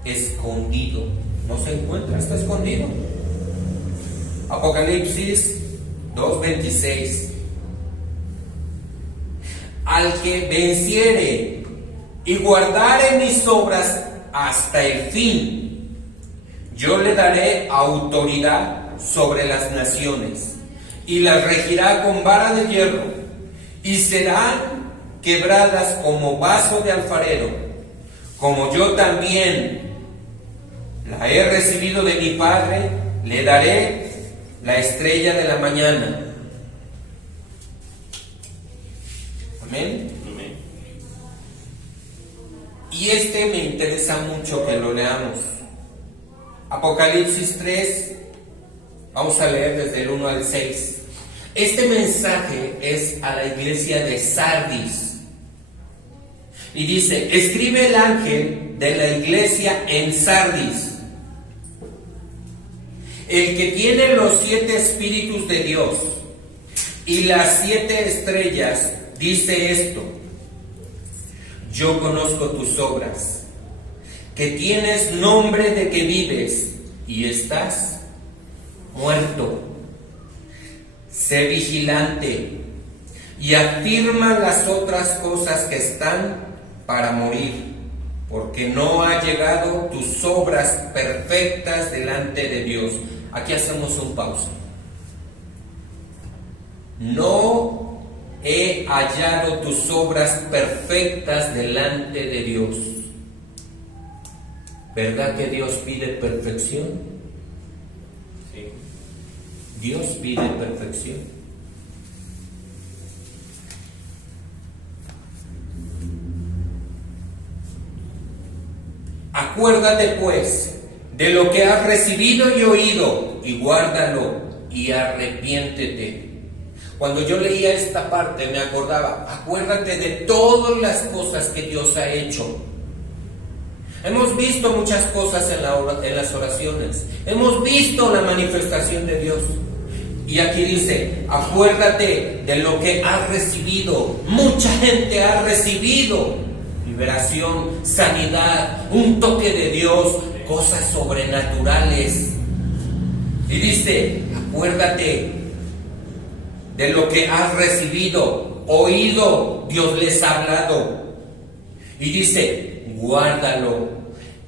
escondido, no se encuentra, está escondido. Apocalipsis 2:26. Al que venciere y guardare mis obras hasta el fin, yo le daré autoridad sobre las naciones, y las regirá con vara de hierro, y serán quebradas como vaso de alfarero, como yo también la he recibido de mi Padre, le daré la estrella de la mañana. Amén. Amén. Y me interesa mucho que lo leamos. Apocalipsis 3, vamos a leer desde el 1 al 6. Este mensaje es a la iglesia de Sardis. Y dice: escribe el ángel de la iglesia en Sardis, el que tiene los 7 espíritus de Dios y las 7 estrellas, dice esto: yo conozco tus obras, que tienes nombre de que vives y estás muerto. Sé vigilante y afirma las otras cosas que están para morir, porque no ha llegado tus obras perfectas delante de Dios. Aquí hacemos un pausa. No he hallado tus obras perfectas delante de Dios. ¿Verdad que Dios pide perfección? Sí. Dios pide perfección. Acuérdate pues de lo que has recibido y oído, y guárdalo y arrepiéntete. Cuando yo leía esta parte me acordaba: acuérdate de todas las cosas que Dios ha hecho. Hemos visto muchas cosas en las oraciones, hemos visto la manifestación de Dios. Y aquí dice: acuérdate de lo que has recibido. Mucha gente ha recibido liberación, sanidad, un toque de Dios, cosas sobrenaturales. Y dice: acuérdate de lo que has recibido, oído, Dios les ha hablado. Y dice: guárdalo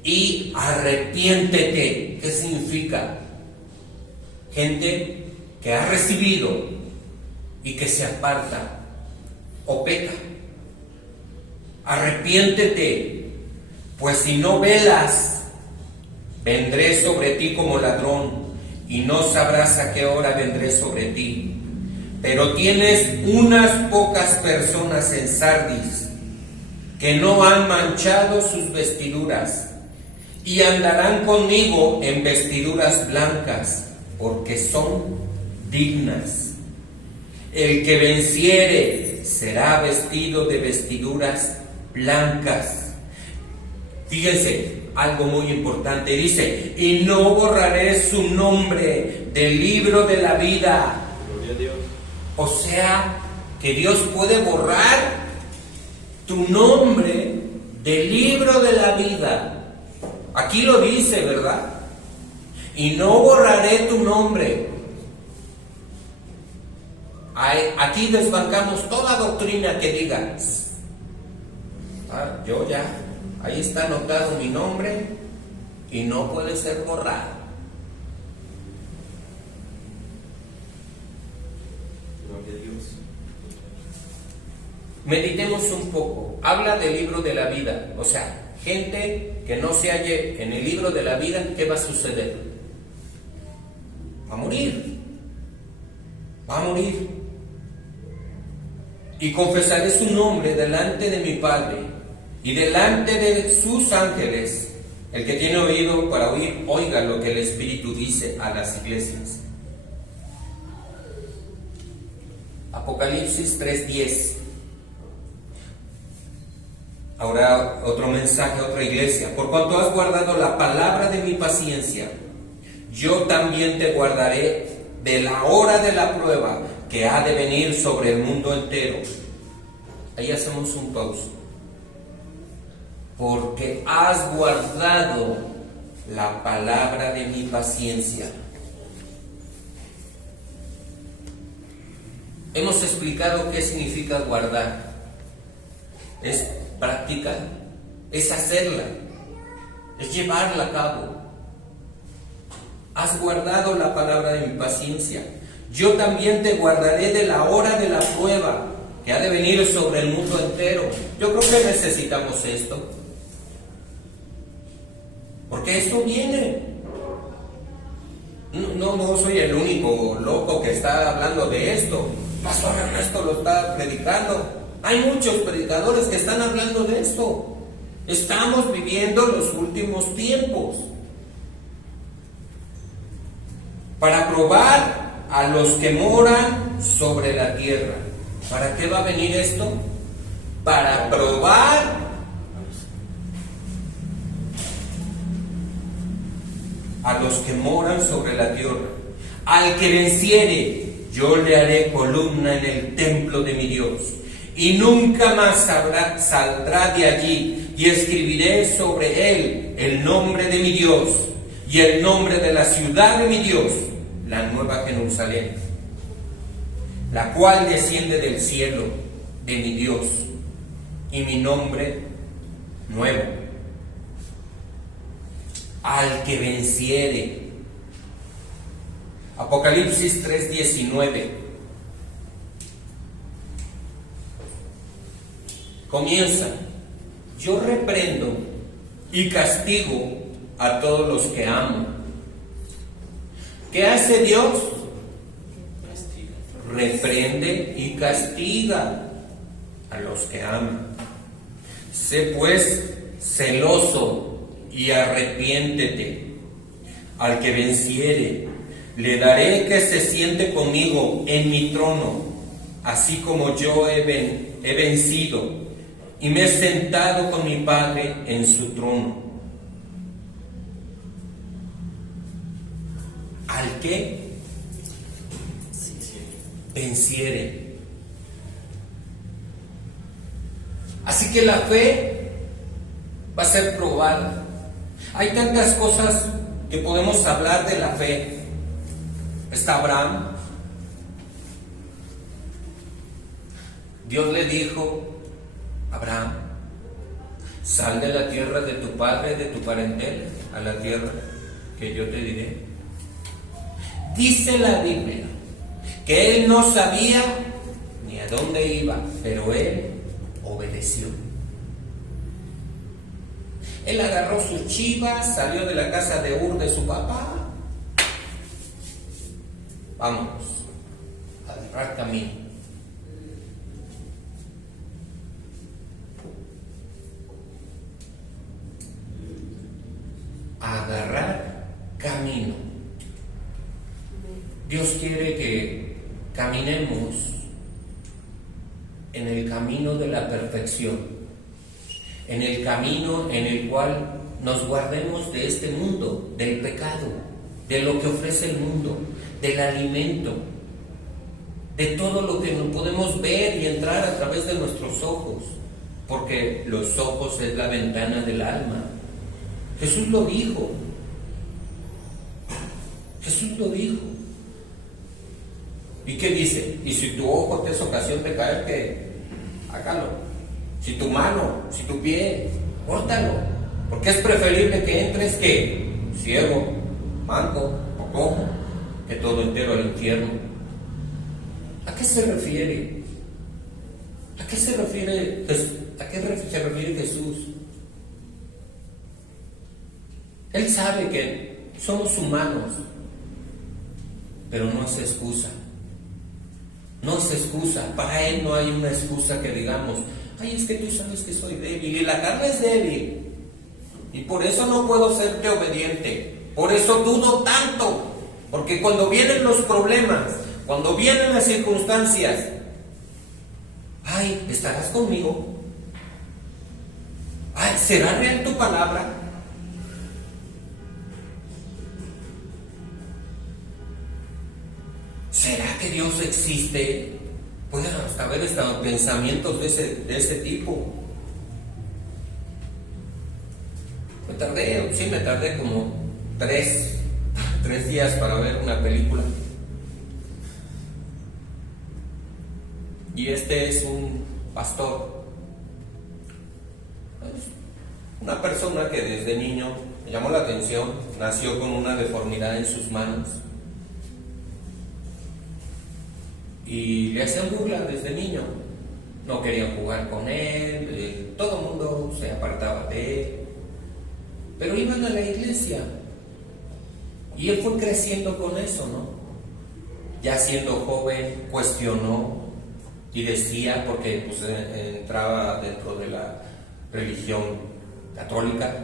y arrepiéntete. ¿Qué significa? Gente que ha recibido y que se aparta o peca. Arrepiéntete, pues si no velas, vendré sobre ti como ladrón, y no sabrás a qué hora vendré sobre ti. Pero tienes unas pocas personas en Sardis que no han manchado sus vestiduras, y andarán conmigo en vestiduras blancas, porque son dignas. El que venciere será vestido de vestiduras blancas. Fíjense, algo muy importante, dice: y no borraré su nombre del libro de la vida. Gloria a Dios. O sea, que Dios puede borrar tu nombre del libro de la vida. Aquí lo dice, ¿verdad? Y no borraré tu nombre. Aquí desbancamos toda doctrina que diga: yo ya, ahí está anotado mi nombre y no puede ser borrado. Gloria a Dios. Meditemos un poco. Habla del libro de la vida. O sea, gente que no se halle en el libro de la vida, ¿qué va a suceder? Va a morir. Va a morir. y confesaré su nombre delante de mi Padre y delante de sus ángeles. El que tiene oído para oír, oiga lo que el Espíritu dice a las iglesias. Apocalipsis 3:10. Ahora otro mensaje a otra iglesia. Por cuanto has guardado la palabra de mi paciencia, yo también te guardaré de la hora de la prueba que ha de venir sobre el mundo entero. Ahí hacemos un pausa. Porque has guardado la palabra de mi paciencia. Hemos explicado qué significa guardar. Es practicar, es hacerla, es llevarla a cabo. Has guardado la palabra de mi paciencia. Yo también te guardaré de la hora de la prueba que ha de venir sobre el mundo entero. Yo creo que necesitamos esto. Porque esto viene. No soy el único loco que está hablando de esto. Pastor Ernesto lo está predicando. Hay muchos predicadores que están hablando de esto. Estamos viviendo los últimos tiempos. Para probar a los que moran sobre la tierra. ¿Para qué va a venir esto? Para probar a los que moran sobre la tierra. Al que venciere, yo le haré columna en el templo de mi Dios, y nunca más saldrá de allí, y escribiré sobre él el nombre de mi Dios, y el nombre de la ciudad de mi Dios, la nueva Jerusalén, la cual desciende del cielo de mi Dios, y mi nombre nuevo. Al que venciere. Apocalipsis 3:19. Comienza: yo reprendo y castigo a todos los que amo. ¿Qué hace Dios? Reprende y castiga a los que aman. Sé pues celoso y arrepiéntete. Al que venciere, le daré que se siente conmigo en mi trono, así como yo he vencido y me he sentado con mi Padre en su trono. Al que venciere. Así que la fe va a ser probada. Hay tantas cosas que podemos hablar de la fe. Está Abraham. Dios le dijo: Abraham, sal de la tierra de tu padre, de tu parentela, a la tierra que yo te diré. Dice la Biblia que él no sabía ni a dónde iba, pero él obedeció. Él agarró sus chivas, salió de la casa de Ur de su papá. Vámonos a agarrar camino. A agarrar camino. Dios quiere que caminemos en el camino de la perfección, en el camino en el cual nos guardemos de este mundo, del pecado, de lo que ofrece el mundo, del alimento, de todo lo que no podemos ver y entrar a través de nuestros ojos, porque los ojos es la ventana del alma. Jesús lo dijo. Jesús lo dijo. ¿Y qué dice? Y si tu ojo te es ocasión de caer, ¿qué? Hágalo. Si tu mano, si tu pie, córtalo. Porque es preferible que entres que ciego, manco o cojo, que todo entero al infierno. ¿A qué se refiere? ¿A qué se refiere Jesús? Él sabe que somos humanos, pero no es excusa. No es excusa, para Él no hay una excusa que digamos, ay, es que tú sabes que soy débil y la carne es débil y por eso no puedo serte obediente, por eso dudo tanto, porque cuando vienen los problemas, cuando vienen las circunstancias, ay, ¿estarás conmigo? Ay, ¿será real tu palabra? ¿Será que Dios existe? Pueden hasta haber estado pensamientos de ese tipo. Me tardé como tres días para ver una película. Y este es un pastor, una persona que desde niño me llamó la atención, nació con una deformidad en sus manos. Y le hacían burla desde niño, no querían jugar con él, todo el mundo se apartaba de él, pero iban a la iglesia y él fue creciendo con eso, ¿no? Ya siendo joven cuestionó y decía, porque pues, entraba dentro de la religión católica,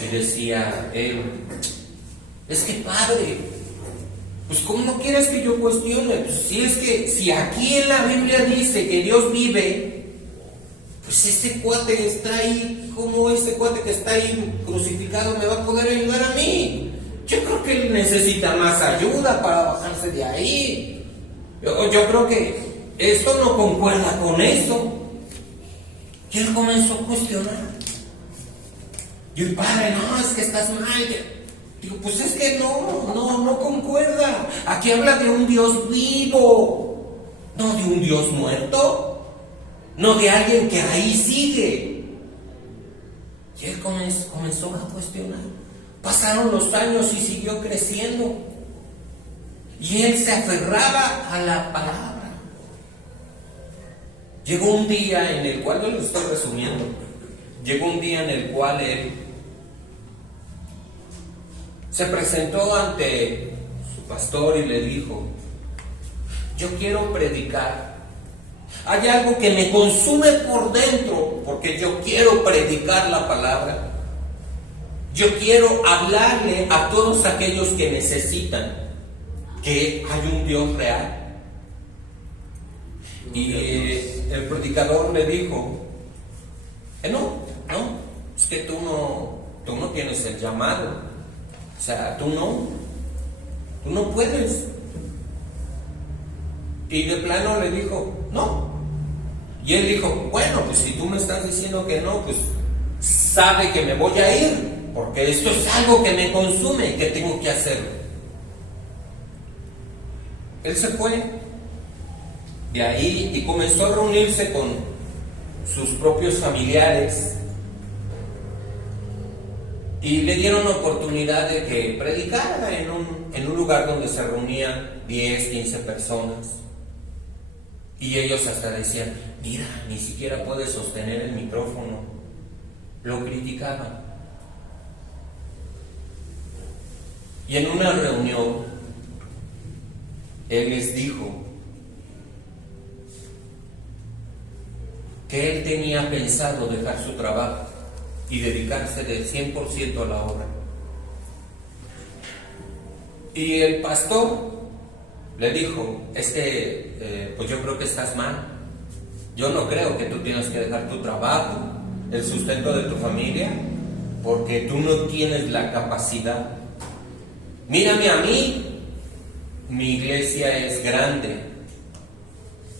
y decía él, es que padre, pues ¿cómo no quieres que yo cuestione? Pues si aquí en la Biblia dice que Dios vive, pues ese cuate está ahí, ¿cómo ese cuate que está ahí crucificado me va a poder ayudar a mí? Yo creo que él necesita más ayuda para bajarse de ahí. Yo creo que esto no concuerda con eso. Y él comenzó a cuestionar. Y el padre, no, es que estás mal. Digo, pues es que no concuerda. Aquí habla de un Dios vivo, no de un Dios muerto, no de alguien que ahí sigue. Y él comenzó a cuestionar. Pasaron los años y siguió creciendo. Y él se aferraba a la palabra. Llegó un día en el cual, yo lo estoy resumiendo, llegó un día en el cual él se presentó ante su pastor y le dijo, yo quiero predicar. Hay algo que me consume por dentro porque yo quiero predicar la palabra. Yo quiero hablarle a todos aquellos que necesitan que hay un Dios real. Y el predicador le dijo, no, es que tú no tienes el llamado. O sea, tú no puedes. Y de plano le dijo, no. Y él dijo, bueno, pues si tú me estás diciendo que no, pues sabe que me voy a ir, porque esto es algo que me consume y que tengo que hacer. Él se fue de ahí y comenzó a reunirse con sus propios familiares. Y le dieron la oportunidad de que predicara en un lugar donde se reunían 10, 15 personas. Y ellos hasta decían, mira, ni siquiera puede sostener el micrófono. Lo criticaban. Y en una reunión, él les dijo que él tenía pensado dejar su trabajo y dedicarse del 100% a la obra. Y el pastor le dijo, pues yo creo que estás mal. Yo no creo que tú tienes que dejar tu trabajo, el sustento de tu familia, porque tú no tienes la capacidad. Mírame a mí, mi iglesia es grande.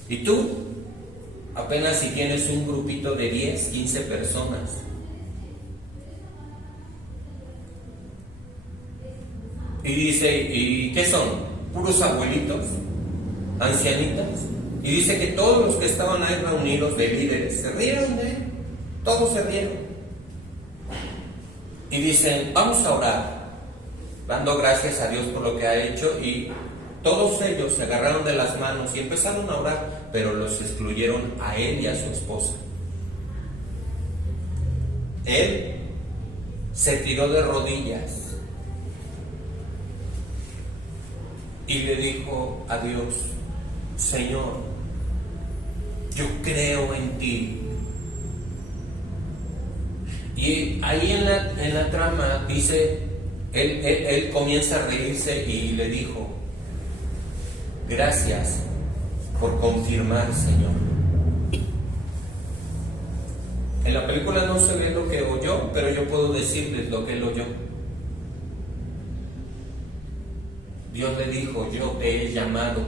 Y tú, apenas si tienes un grupito de 10, 15 personas. Y dice, ¿y qué son? Puros abuelitos, ancianitas. Y dice que todos los que estaban ahí reunidos de líderes se rieron de él. Todos se rieron. Y dicen, vamos a orar, dando gracias a Dios por lo que ha hecho. Y todos ellos se agarraron de las manos y empezaron a orar, pero los excluyeron a él y a su esposa. Él se tiró de rodillas y le dijo a Dios, Señor, yo creo en ti. Y ahí en la trama dice, él comienza a reírse y le dijo, gracias por confirmar, Señor. En la película no se ve lo que oyó, pero yo puedo decirles lo que él oyó. Dios le dijo, yo te he llamado.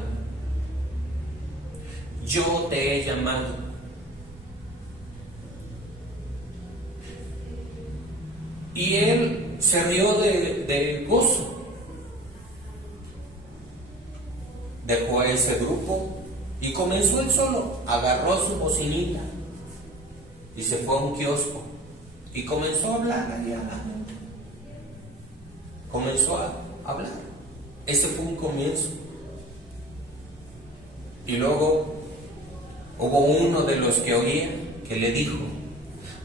Yo te he llamado. Y él se rió de gozo. Dejó a ese grupo y comenzó él solo. Agarró su bocinita y se fue a un kiosco y comenzó a hablar allí a la gente. Comenzó a hablar. Ese fue un comienzo. Y luego hubo uno de los que oía que le dijo,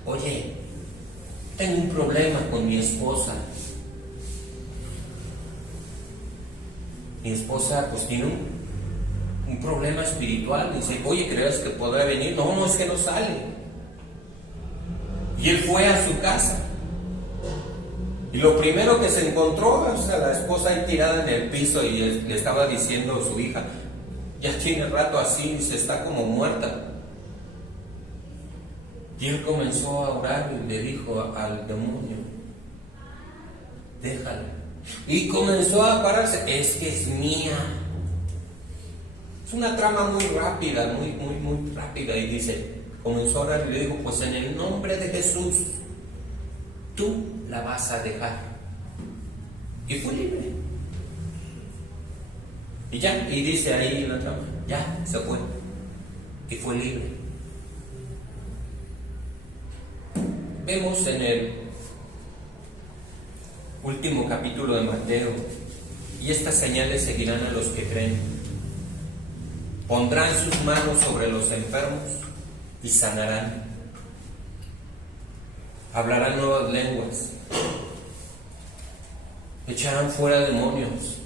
oye, tengo un problema con mi esposa. Mi esposa pues tiene un problema espiritual. Dice, oye, ¿crees que podrá venir? No, no, es que no sale. Y él fue a su casa. Y lo primero que se encontró, o sea, la esposa ahí tirada en el piso y le estaba diciendo a su hija, ya tiene rato así, se está como muerta. Y él comenzó a orar y le dijo al demonio, déjala. Y comenzó a pararse, es que es mía. Es una trama muy rápida, muy rápida. Y dice, comenzó a orar y le dijo, pues en el nombre de Jesús, tú la vas a dejar. Y fue libre. Y ya, y dice ahí en la trama, ya se fue. Y fue libre. Vemos en el último capítulo de Mateo, y estas señales seguirán a los que creen. Pondrán sus manos sobre los enfermos y sanarán. Hablarán nuevas lenguas. Echarán fuera demonios.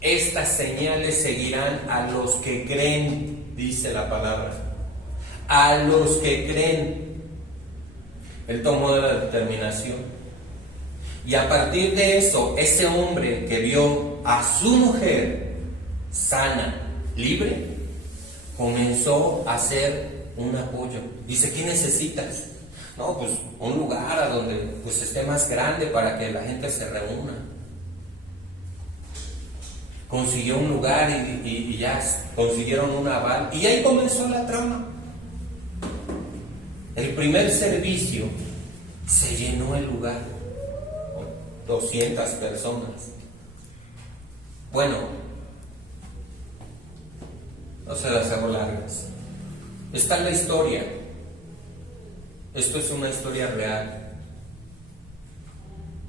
Estas señales seguirán a los que creen, dice la palabra. A los que creen. Él tomó la determinación. Y a partir de eso, ese hombre que vio a su mujer sana, libre, comenzó a hacer un apoyo. Dice, ¿qué necesitas? No, pues un lugar a donde pues esté más grande para que la gente se reúna. Consiguió un lugar y ya consiguieron un aval. Y ahí comenzó la trama. El primer servicio se llenó el lugar. 200 personas. Bueno, no se las hago largas. Está en la historia. Esto es una historia real.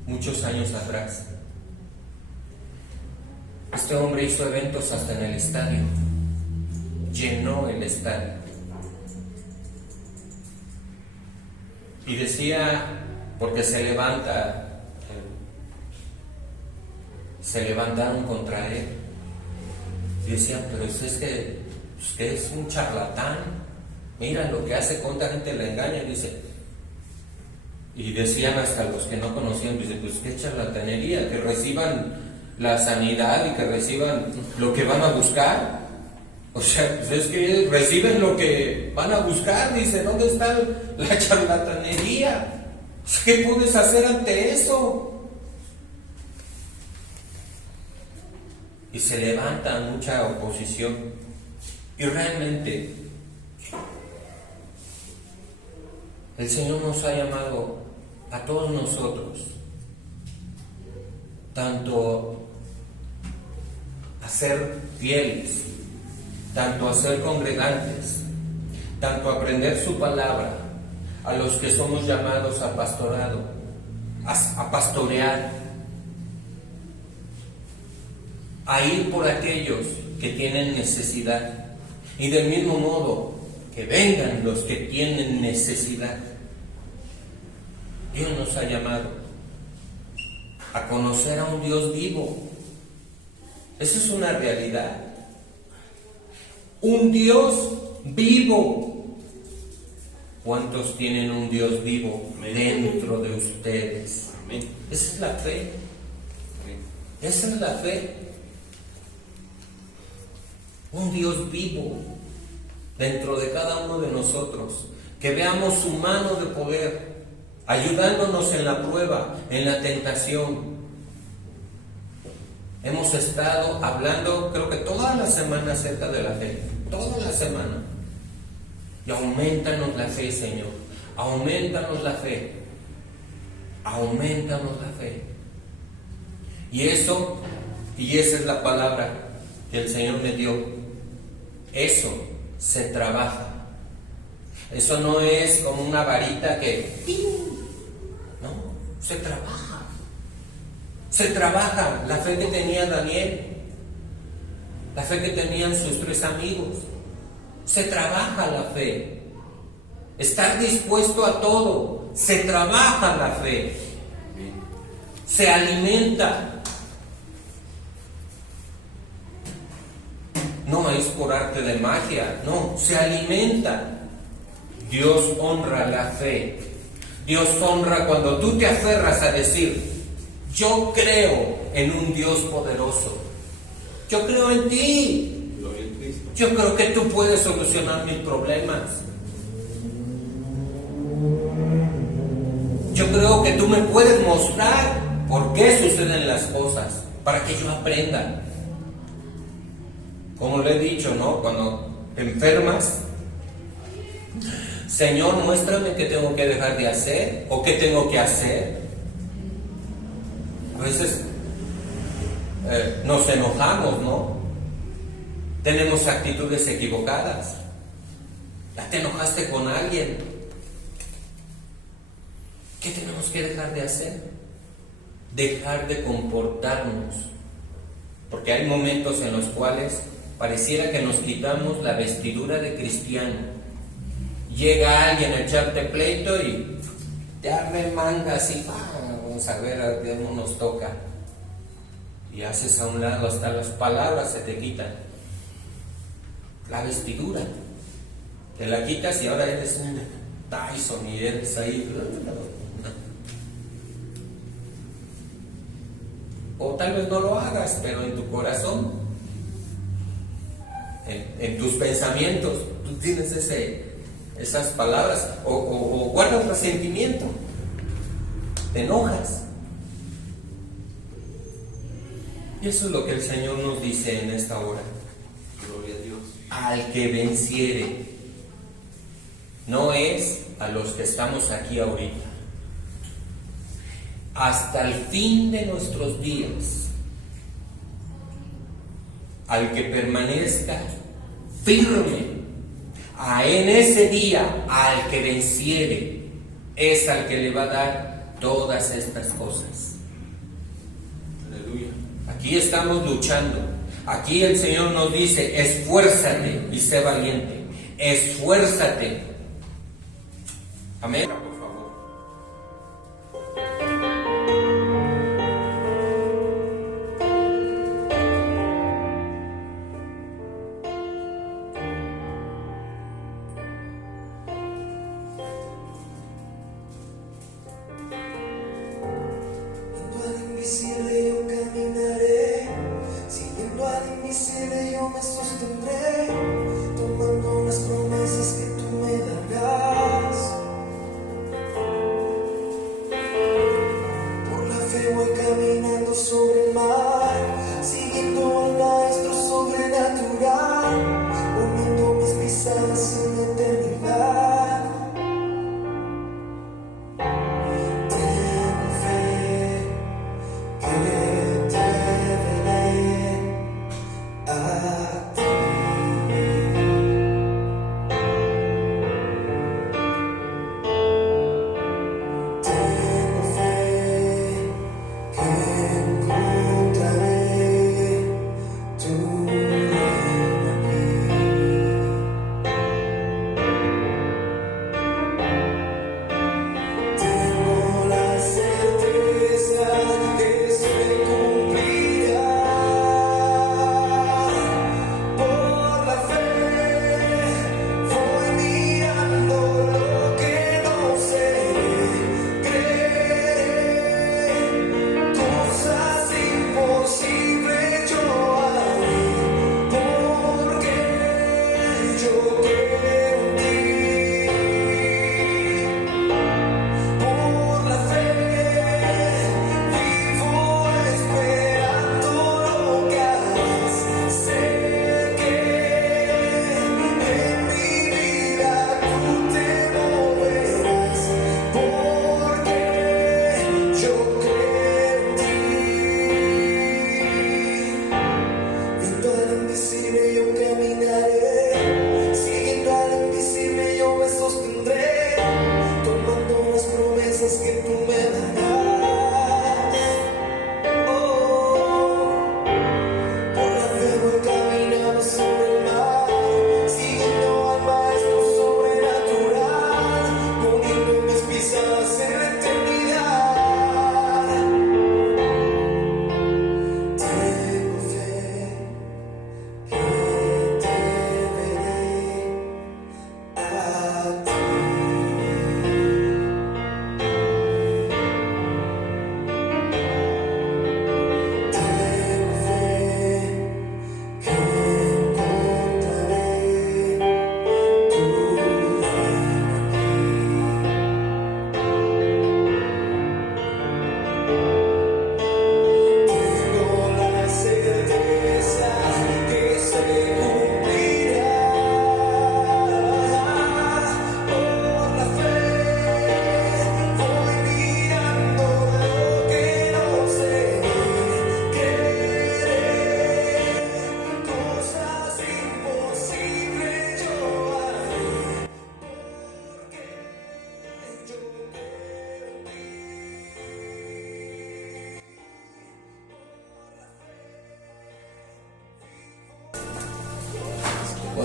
Muchos años atrás. Este hombre hizo eventos hasta en el estadio. Llenó el estadio. Y decía, porque se levantaron contra él. Y decían, pero es que usted es un charlatán. Mira lo que hace, cuánta gente le engaña. Dice, y decían hasta los que no conocían, dice, pues qué charlatanería, que reciban la sanidad y que reciban lo que van a buscar. O sea, pues es que reciben lo que van a buscar. Dice, ¿dónde está la charlatanería? ¿Qué puedes hacer ante eso? Y se levanta mucha oposición. Y realmente el Señor nos ha llamado a todos nosotros, tanto a ser fieles, tanto a ser congregantes, tanto a aprender su palabra, a los que somos llamados a pastorado, a pastorear, a ir por aquellos que tienen necesidad, y del mismo modo que vengan los que tienen necesidad. Dios nos ha llamado a conocer a un Dios vivo. Eso es una realidad. Un Dios vivo. ¿Cuántos tienen un Dios vivo Amén. dentro de ustedes? Amén. Esa es la fe. Amén. Esa es la fe. Un Dios vivo dentro de cada uno de nosotros. Que veamos su mano de poder, ayudándonos en la prueba, en la tentación. Hemos estado hablando, creo que toda la semana acerca de la fe. Toda la semana. Y aumentanos la fe, Señor. Aumentanos la fe. Aumentanos la fe. Y eso, y esa es la palabra que el Señor me dio. Eso se trabaja. Eso no es como una varita que... No, se trabaja. Se trabaja. La fe que tenía Daniel. La fe que tenían sus 3 amigos. Se trabaja la fe. Estar dispuesto a todo. Se trabaja la fe. Se alimenta. No es por arte de magia, no, se alimenta. Dios honra la fe. Dios honra cuando tú te aferras a decir, yo creo en un Dios poderoso. Yo creo en ti. Gloria a Cristo. Yo creo que tú puedes solucionar mis problemas. Yo creo que tú me puedes mostrar por qué suceden las cosas, para que yo aprenda. Como le he dicho, ¿no? Cuando te enfermas, Señor, muéstrame qué tengo que dejar de hacer o qué tengo que hacer. A veces nos enojamos, ¿no? Tenemos actitudes equivocadas. Ya te enojaste con alguien. ¿Qué tenemos que dejar de hacer? Dejar de comportarnos. Porque hay momentos en los cuales pareciera que nos quitamos la vestidura de cristiano. Llega alguien a echarte pleito y te arremangas y vamos a ver a qué nos toca. Y haces a un lado, hasta las palabras se te quitan. La vestidura. Te la quitas y ahora eres un Tyson y eres ahí. O tal vez no lo hagas, pero en tu corazón, en tus pensamientos, tú tienes esas palabras, o guardas resentimiento, te enojas. Y eso es lo que el Señor nos dice en esta hora. Gloria a Dios. Al que venciere, no es a los que estamos aquí ahorita, hasta el fin de nuestros días, al que permanezca firme, en ese día, al que venciere, es al que le va a dar todas estas cosas. Aleluya. Aquí estamos luchando. Aquí el Señor nos dice, esfuérzate y sé valiente. Esfuérzate. Amén. Por favor. Siguiendo al invisible yo caminaré, siguiendo al invisible yo me sostendré, tomando las promesas que tú me darás.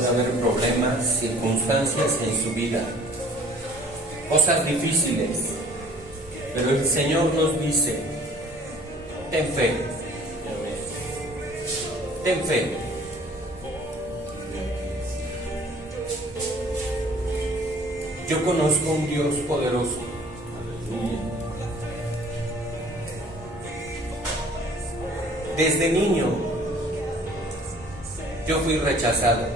puede haber problemas, circunstancias en su vida, cosas difíciles, pero el Señor nos dice, ten fe, ten fe. Yo conozco un Dios poderoso. Desde niño yo fui rechazado.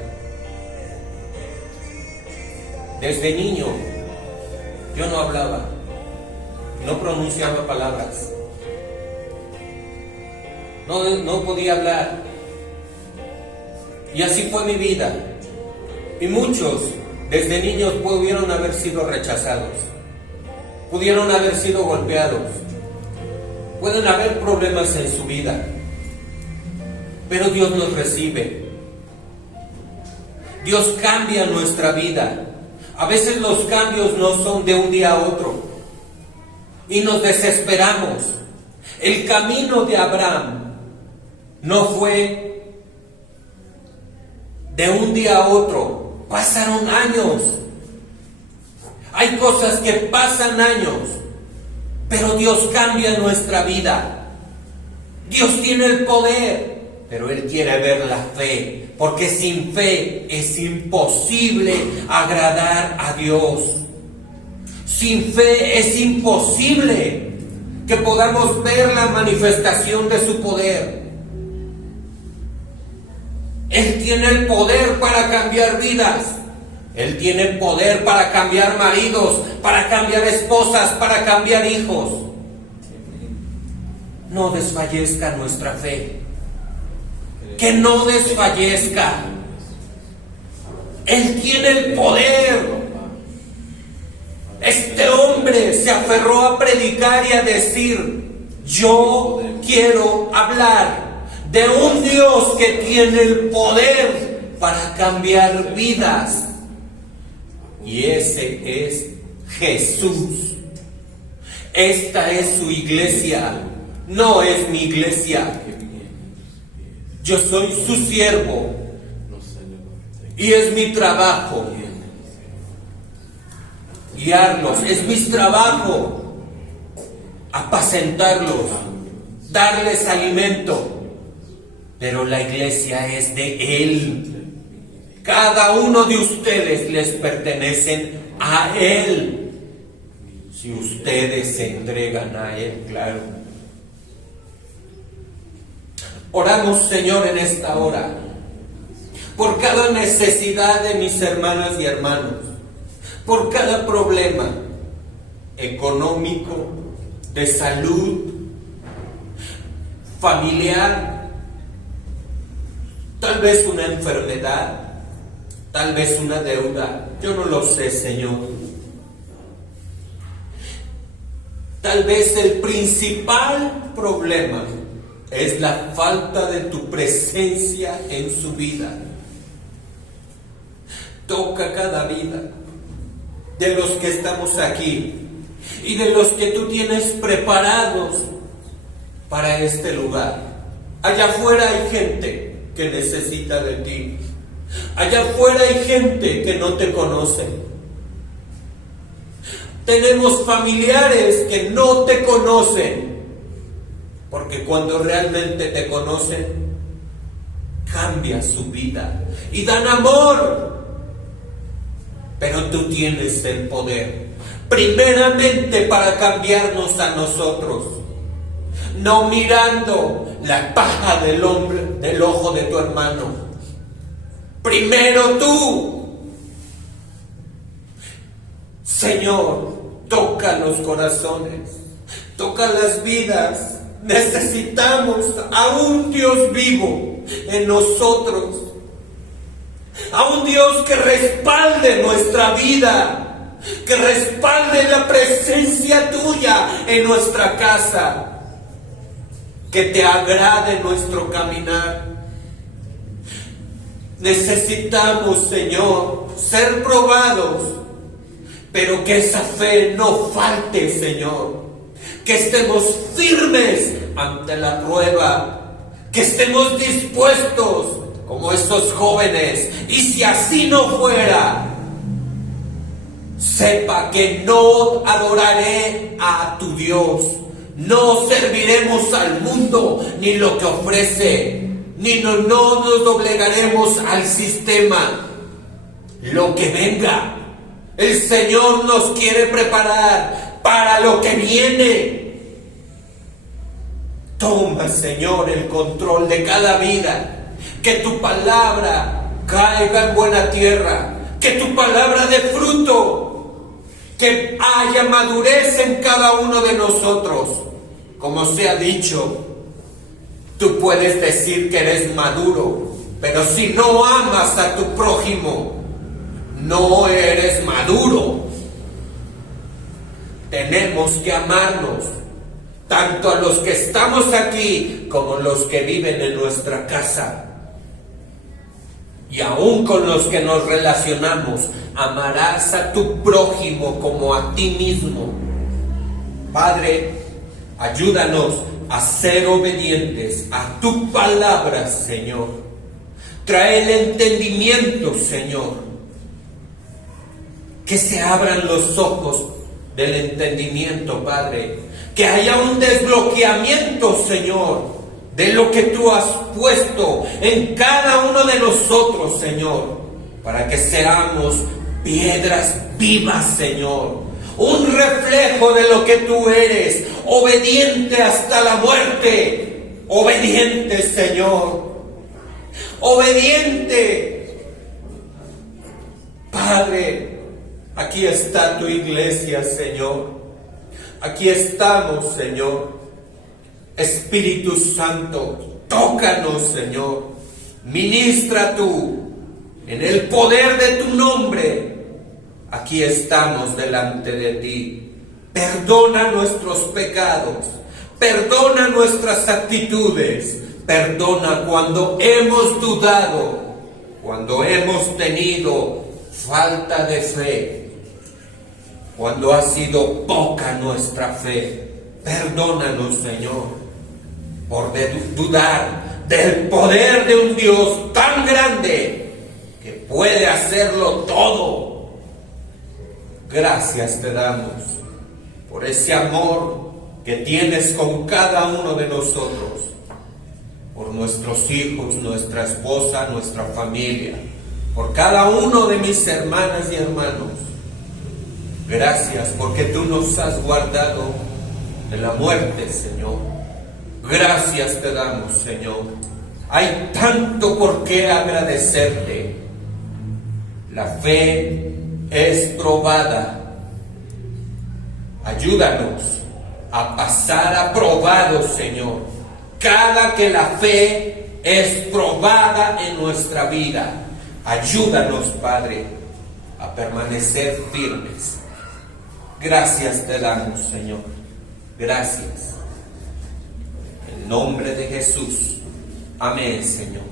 Desde niño yo no hablaba, no pronunciaba palabras, no podía hablar. Y así fue mi vida. Y muchos desde niños pudieron haber sido rechazados, pudieron haber sido golpeados, pueden haber problemas en su vida, pero Dios nos recibe. Dios cambia nuestra vida. A veces los cambios no son de un día a otro y nos desesperamos. El camino de Abraham no fue de un día a otro. Pasaron años. Hay cosas que pasan años, pero Dios cambia nuestra vida. Dios tiene el poder, pero Él quiere ver la fe, porque sin fe es imposible agradar a Dios. Sin fe es imposible que podamos ver la manifestación de su poder. Él tiene el poder para cambiar vidas. Él tiene el poder para cambiar maridos, para cambiar esposas, para cambiar hijos. No desfallezca nuestra fe. Que no desfallezca. Él tiene el poder. Este hombre se aferró a predicar y a decir: yo quiero hablar de un Dios que tiene el poder para cambiar vidas. Y ese es Jesús. Esta es su iglesia, no es mi iglesia. Yo soy su siervo y es mi trabajo guiarlos, es mi trabajo apacentarlos, darles alimento. Pero la iglesia es de Él. Cada uno de ustedes les pertenecen a Él. Si ustedes se entregan a Él, claro. Oramos, Señor, en esta hora por cada necesidad de mis hermanas y hermanos, por cada problema económico, de salud, familiar, tal vez una enfermedad, tal vez una deuda, yo no lo sé, Señor. Tal vez el principal problema es la falta de tu presencia en su vida. Toca cada vida de los que estamos aquí y de los que tú tienes preparados para este lugar. Allá afuera hay gente que necesita de ti. Allá afuera hay gente que no te conoce. Tenemos familiares que no te conocen, porque cuando realmente te conocen, cambia su vida y dan amor. Pero tú tienes el poder, primeramente para cambiarnos a nosotros, no mirando la paja del ojo de tu hermano. Primero tú. Señor, toca los corazones, toca las vidas. Necesitamos a un Dios vivo en nosotros, a un Dios que respalde nuestra vida, que respalde la presencia tuya en nuestra casa, que te agrade nuestro caminar. Necesitamos, Señor, ser probados, pero que esa fe no falte, Señor. Que estemos firmes ante la prueba, que estemos dispuestos como esos jóvenes. Y si así no fuera, sepa que no adoraré a tu Dios, no serviremos al mundo ni lo que ofrece, ni no nos doblegaremos al sistema. Lo que venga, el Señor nos quiere preparar para lo que viene. Toma, Señor, el control de cada vida, que tu palabra caiga en buena tierra, que tu palabra dé fruto, que haya madurez en cada uno de nosotros. Como se ha dicho, tú puedes decir que eres maduro, pero si no amas a tu prójimo, no eres maduro. Tenemos que amarnos, tanto a los que estamos aquí como los que viven en nuestra casa. Y aún con los que nos relacionamos, amarás a tu prójimo como a ti mismo. Padre, ayúdanos a ser obedientes a tu palabra, Señor. Trae el entendimiento, Señor. Que se abran los ojos del entendimiento, Padre. Que haya un desbloqueamiento, Señor, de lo que tú has puesto en cada uno de nosotros, Señor, para que seamos piedras vivas, Señor, un reflejo de lo que tú eres, obediente hasta la muerte, obediente, Señor, obediente. Padre, aquí está tu iglesia, Señor, aquí estamos, Señor. Espíritu Santo, tócanos, Señor. Ministra tú en el poder de tu nombre. Aquí estamos delante de ti. Perdona nuestros pecados. Perdona nuestras actitudes. Perdona cuando hemos dudado, cuando hemos tenido falta de fe, cuando ha sido poca nuestra fe. Perdónanos, Señor, por dudar del poder de un Dios tan grande que puede hacerlo todo. Gracias te damos por ese amor que tienes con cada uno de nosotros, por nuestros hijos, nuestra esposa, nuestra familia, por cada uno de mis hermanas y hermanos. Gracias porque tú nos has guardado de la muerte, Señor. Gracias te damos, Señor. Hay tanto por qué agradecerte. La fe es probada. Ayúdanos a pasar aprobado, Señor, cada que la fe es probada en nuestra vida. Ayúdanos, Padre, a permanecer firmes. Gracias te damos, Señor. Gracias. En nombre de Jesús. Amén, Señor.